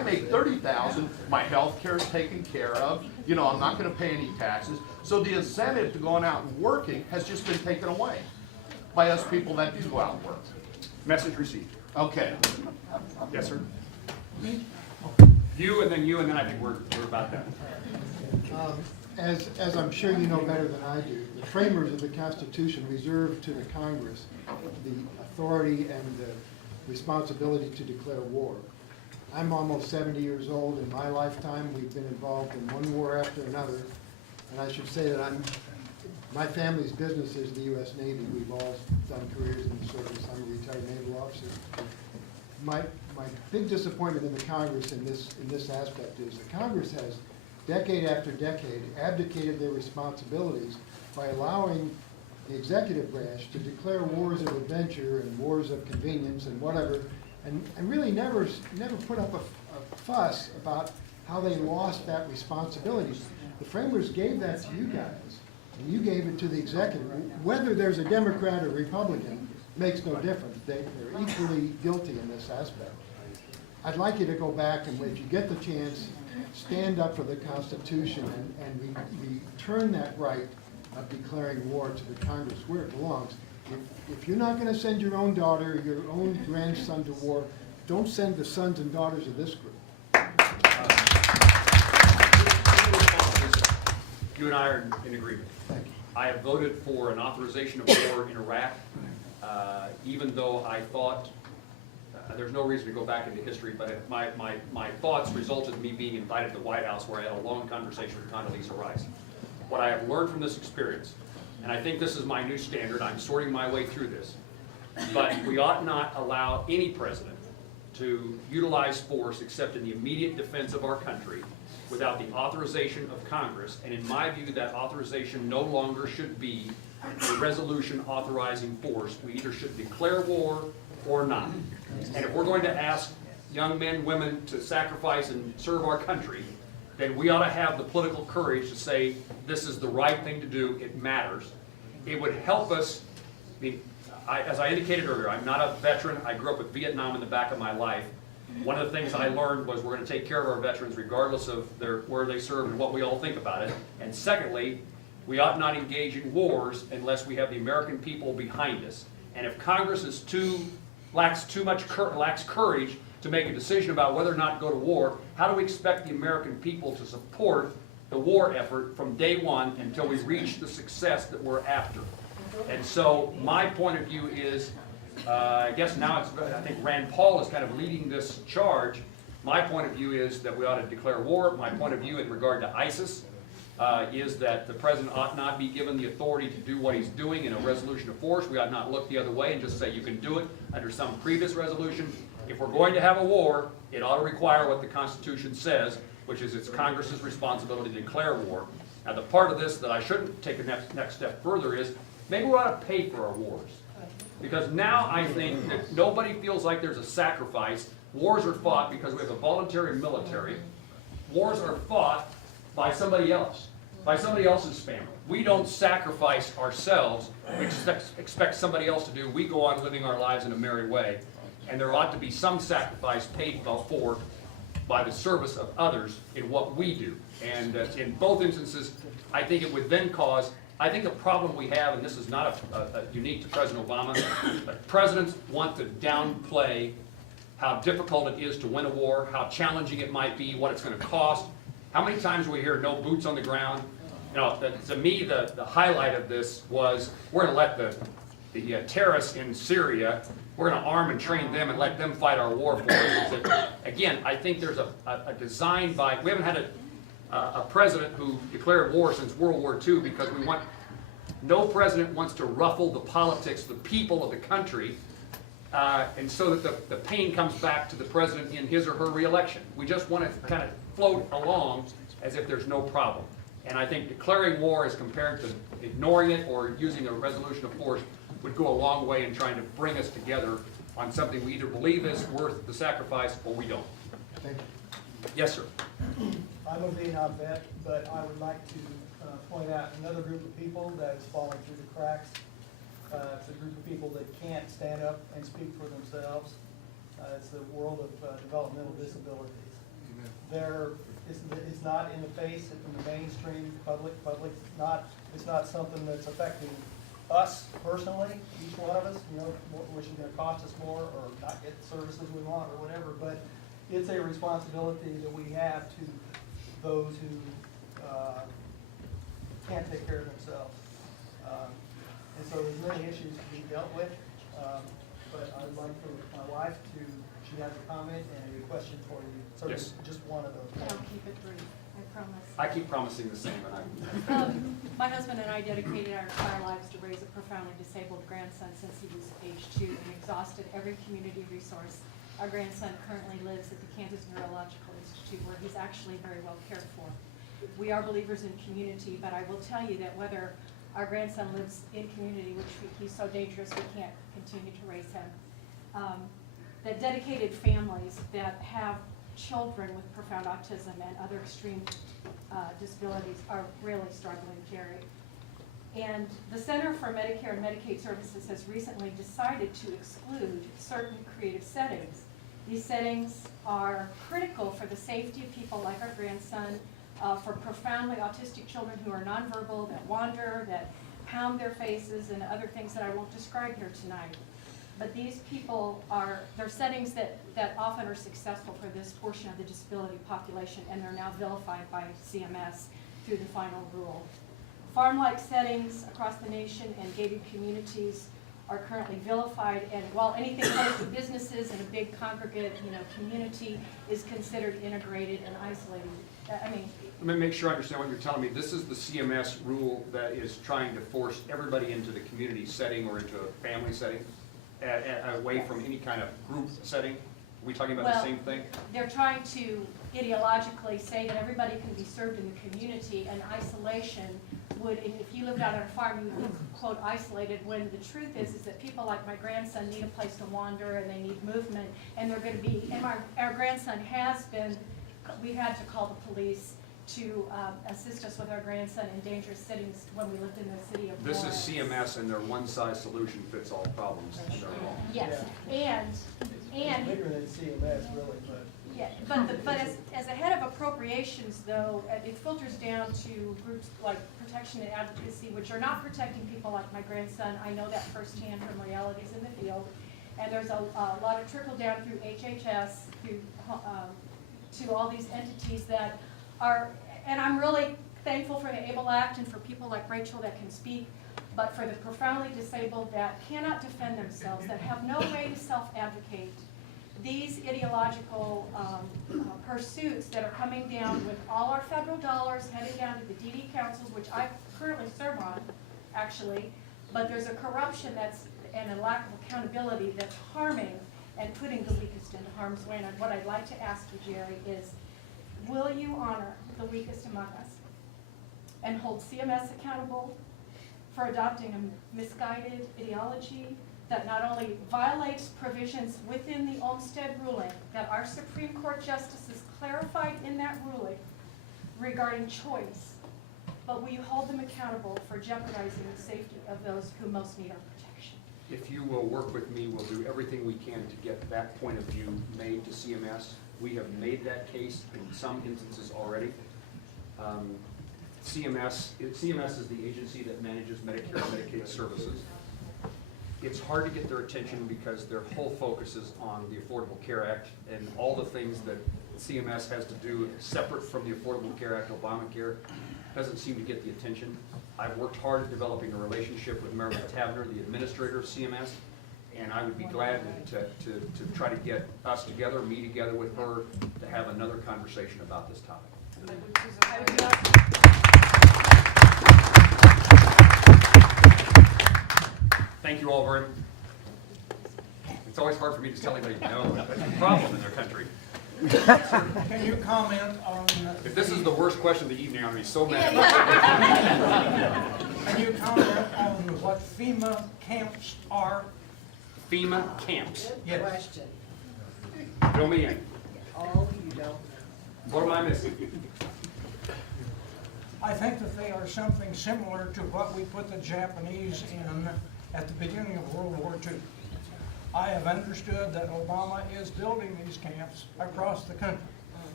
make 30,000, my health care is taken care of. You know, I'm not gonna pay any taxes. So the incentive to going out and working has just been taken away by us people that do go out and work. Message received. Okay. Yes, sir. You, and then I think we're about done. As I'm sure you know better than I do, the framers of the Constitution reserved to the Congress the authority and the responsibility to declare war. I'm almost 70 years old. In my lifetime, we've been involved in one war after another. And I should say that my family's business is the U.S. Navy. We've all done careers in the service. I'm a retired naval officer. My big disappointment in the Congress in this aspect is the Congress has, decade after decade, abdicated their responsibilities by allowing the executive branch to declare wars of adventure and wars of convenience and whatever, and really never put up a fuss about how they lost that responsibility. The framers gave that to you guys, and you gave it to the executive. Whether there's a Democrat or Republican makes no difference. They're equally guilty in this aspect. I'd like you to go back and, if you get the chance, stand up for the Constitution and return that right of declaring war to the Congress where it belongs. If you're not going to send your own daughter or your own grandson to war, don't send the sons and daughters of this group. You and I are in agreement. Thank you. I have voted for an authorization of war in Iraq, even though I thought, there's no reason to go back into history, but my thoughts resulted in me being invited to the White House, where I had a long conversation with Condoleezza Rice. What I have learned from this experience, and I think this is my new standard, I'm sorting my way through this, but we ought not allow any president to utilize force except in the immediate defense of our country without the authorization of Congress, and in my view, that authorization no longer should be a resolution authorizing force. We either should declare war or not. And if we're going to ask young men, women to sacrifice and serve our country, then we ought to have the political courage to say, this is the right thing to do, it matters. It would help us, as I indicated earlier, I'm not a veteran, I grew up with Vietnam in the back of my life. One of the things I learned was we're going to take care of our veterans regardless of where they served and what we all think about it. And secondly, we ought not engage in wars unless we have the American people behind us. And if Congress lacks courage to make a decision about whether or not to go to war, how do we expect the American people to support the war effort from day one until we reach the success that we're after? And so my point of view is, I guess now I think Rand Paul is kind of leading this charge. My point of view is that we ought to declare war. My point of view in regard to ISIS is that the president ought not be given the authority to do what he's doing in a resolution of force. We ought not look the other way and just say you can do it under some previous resolution. If we're going to have a war, it ought to require what the Constitution says, which is it's Congress's responsibility to declare war. Now, the part of this that I shouldn't take a next step further is maybe we ought to pay for our wars. Because now I think that nobody feels like there's a sacrifice. Wars are fought because we have a voluntary military. Wars are fought by somebody else, by somebody else's family. We don't sacrifice ourselves. We expect somebody else to do. We go on living our lives in a merry way. And there ought to be some sacrifice paid for by the service of others in what we do. And in both instances, I think it would then cause, I think the problem we have, and this is not unique to President Obama, but presidents want to downplay how difficult it is to win a war, how challenging it might be, what it's going to cost. How many times we hear no boots on the ground? You know, to me, the highlight of this was we're going to let the terrorists in Syria, we're going to arm and train them and let them fight our war for us. Again, I think there's a design by, we haven't had a president who declared war since World War II because no president wants to ruffle the politics, the people of the country, and so that the pain comes back to the president in his or her reelection. We just want to kind of float along as if there's no problem. And I think declaring war as compared to ignoring it or using a resolution of force would go a long way in trying to bring us together on something we either believe is worth the sacrifice or we don't. Thank you. Yes, sir. I'm a Vietnam vet, but I would like to point out another group of people that's falling through the cracks. It's a group of people that can't stand up and speak for themselves. It's the world of developmental disabilities. It's not in the face in the mainstream public. It's not something that's affecting us personally, each one of us, which is going to cost us more or not get the services we want or whatever, but it's a responsibility that we have to those who can't take care of themselves. And so there's many issues to be dealt with, but I'd like for my wife she has a comment and a question for you. So Yes. just one of those. I'll keep it brief, I promise. I keep promising the same, and My husband and I dedicated our entire lives to raise a profoundly disabled grandson since he was age 2 and exhausted every community resource. Our grandson currently lives at the Kansas Neurological Institute where he's actually very well cared for. We are believers in community, but I will tell you that whether our grandson lives in community, which he's so dangerous we can't continue to raise him, that dedicated families that have children with profound autism and other extreme disabilities are really struggling, Jerry. And the Center for Medicare and Medicaid Services has recently decided to exclude certain creative settings. These settings are critical for the safety of people like our grandson, for profoundly autistic children who are nonverbal, that wander, that pound their faces, and other things that I won't describe here tonight. But these people they're settings that often are successful for this portion of the disability population, and they're now vilified by CMS through the final rule. Farm-like settings across the nation and gated communities are currently vilified, and while anything close to businesses and a big congregate, community is considered integrated and isolated. Let me make sure I understand what you're telling me. This is the CMS rule that is trying to force everybody into the community setting or into a family setting, away from any kind of group setting? Are we talking about the same thing? They're trying to ideologically say that everybody can be served in the community, and isolation would, if you lived out on a farm, you would be, quote, isolated, when the truth is that people like my grandson need a place to wander and they need movement, and they're going to be, and our grandson has been, we had to call the police to assist us with our grandson in dangerous settings when we lived in the city of This Florence. is CMS and their one-size-solution-fits-all problems. Yes, and Bigger than CMS, really, but. yeah, but as a head of appropriations, though, it filters down to groups like Protection and Advocacy, which are not protecting people like my grandson. I know that firsthand from realities in the field. And there's a lot of trickle down through HHS, to all these entities that are, and I'm really thankful for the ABLE Act and for people like Rachel that can speak, but for the profoundly disabled that cannot defend themselves, that have no way to self-advocate, these ideological pursuits that are coming down with all our federal dollars heading down to the DD councils, which I currently serve on, actually, but there's a corruption and a lack of accountability that's harming and putting the weakest into harm's way. And what I'd like to ask you, Jerry, is will you honor the weakest among us and hold CMS accountable for adopting a misguided ideology that not only violates provisions within the Olmstead ruling that our Supreme Court justices clarified in that ruling regarding choice, but will you hold them accountable for jeopardizing the safety of those who most need our protection? If you will work with me, we'll do everything we can to get that point of view made to CMS. We have made that case in some instances already. CMS is the agency that manages Medicare and Medicaid services. It's hard to get their attention because their whole focus is on the Affordable Care Act and all the things that CMS has to do separate from the Affordable Care Act. Obamacare doesn't seem to get the attention. I've worked hard at developing a relationship with Marilyn Tavner, the administrator of CMS, and I would be glad to try to get us together, me together with her, to have another conversation about this topic. Thank you all very much. It's always hard for me to tell anybody no, but that's a problem in their country. Can you comment on? If this is the worst question of the evening, I'm gonna be so mad. Can you comment on what FEMA camps are? FEMA camps. Yes. Question. Fill me in. Oh, you don't. What am I missing? I think that they are something similar to what we put the Japanese in at the beginning of World War II. I have understood that Obama is building these camps across the country.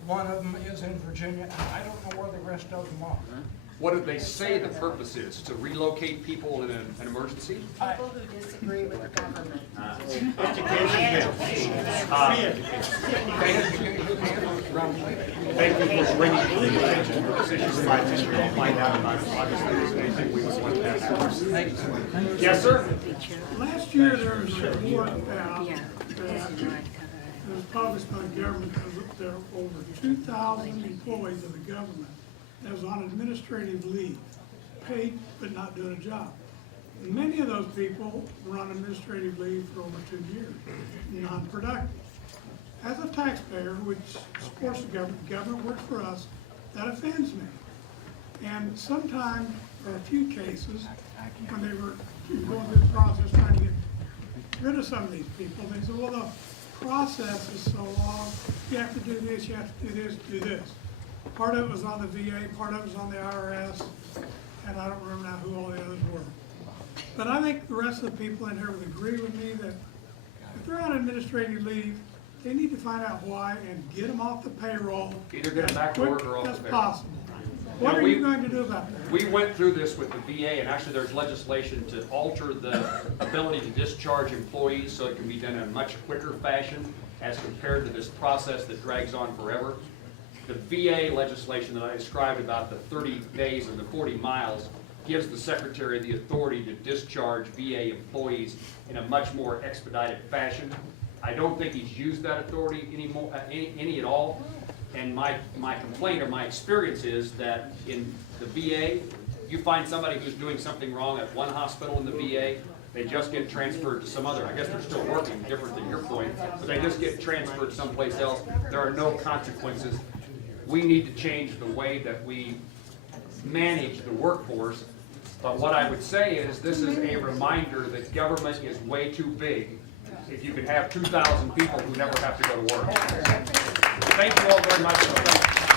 One of them is in Virginia, and I don't know where the rest of them are. What did they say the purpose is? To relocate people in an emergency? People who disagree with the government. Thank you for bringing attention to this issue to my attention. I'll find out about it. Obviously, there's anything we would want to pass. Thank you. Yes, sir? Last year, there was a report out that was published by the government, that there were over 2,000 employees of the government that was on administrative leave, paid but not doing a job. And many of those people were on administrative leave for over 2 years, non-productive. As a taxpayer, which supports the government works for us, that offends me. And sometimes, or a few cases, when they were going through the process trying to get rid of some of these people, they said, well, the process is so long, you have to do this, you have to do this, do this. Part of it was on the VA, part of it was on the IRS, and I don't remember now who all the others were. But I think the rest of the people in here would agree with me that if they're on administrative leave, they need to find out why and get them off the payroll. Either get them back to work or off the as payroll. possible. What are you going to do about that? We went through this with the VA, and actually there's legislation to alter the ability to discharge employees so it can be done in a much quicker fashion as compared to this process that drags on forever. The VA legislation that I described about the 30 days and the 40 miles gives the Secretary the authority to discharge VA employees in a much more expedited fashion. I don't think he's used that authority anymore, any at all. And my complaint or my experience is that in the VA, you find somebody who's doing something wrong at one hospital in the VA, they just get transferred to some other. I guess they're still working, different than your point, but they just get transferred someplace else. There are no consequences. We need to change the way that we manage the workforce. But what I would say is this is a reminder that government is way too big if you can have 2,000 people who never have to go to work. Thank you all very much.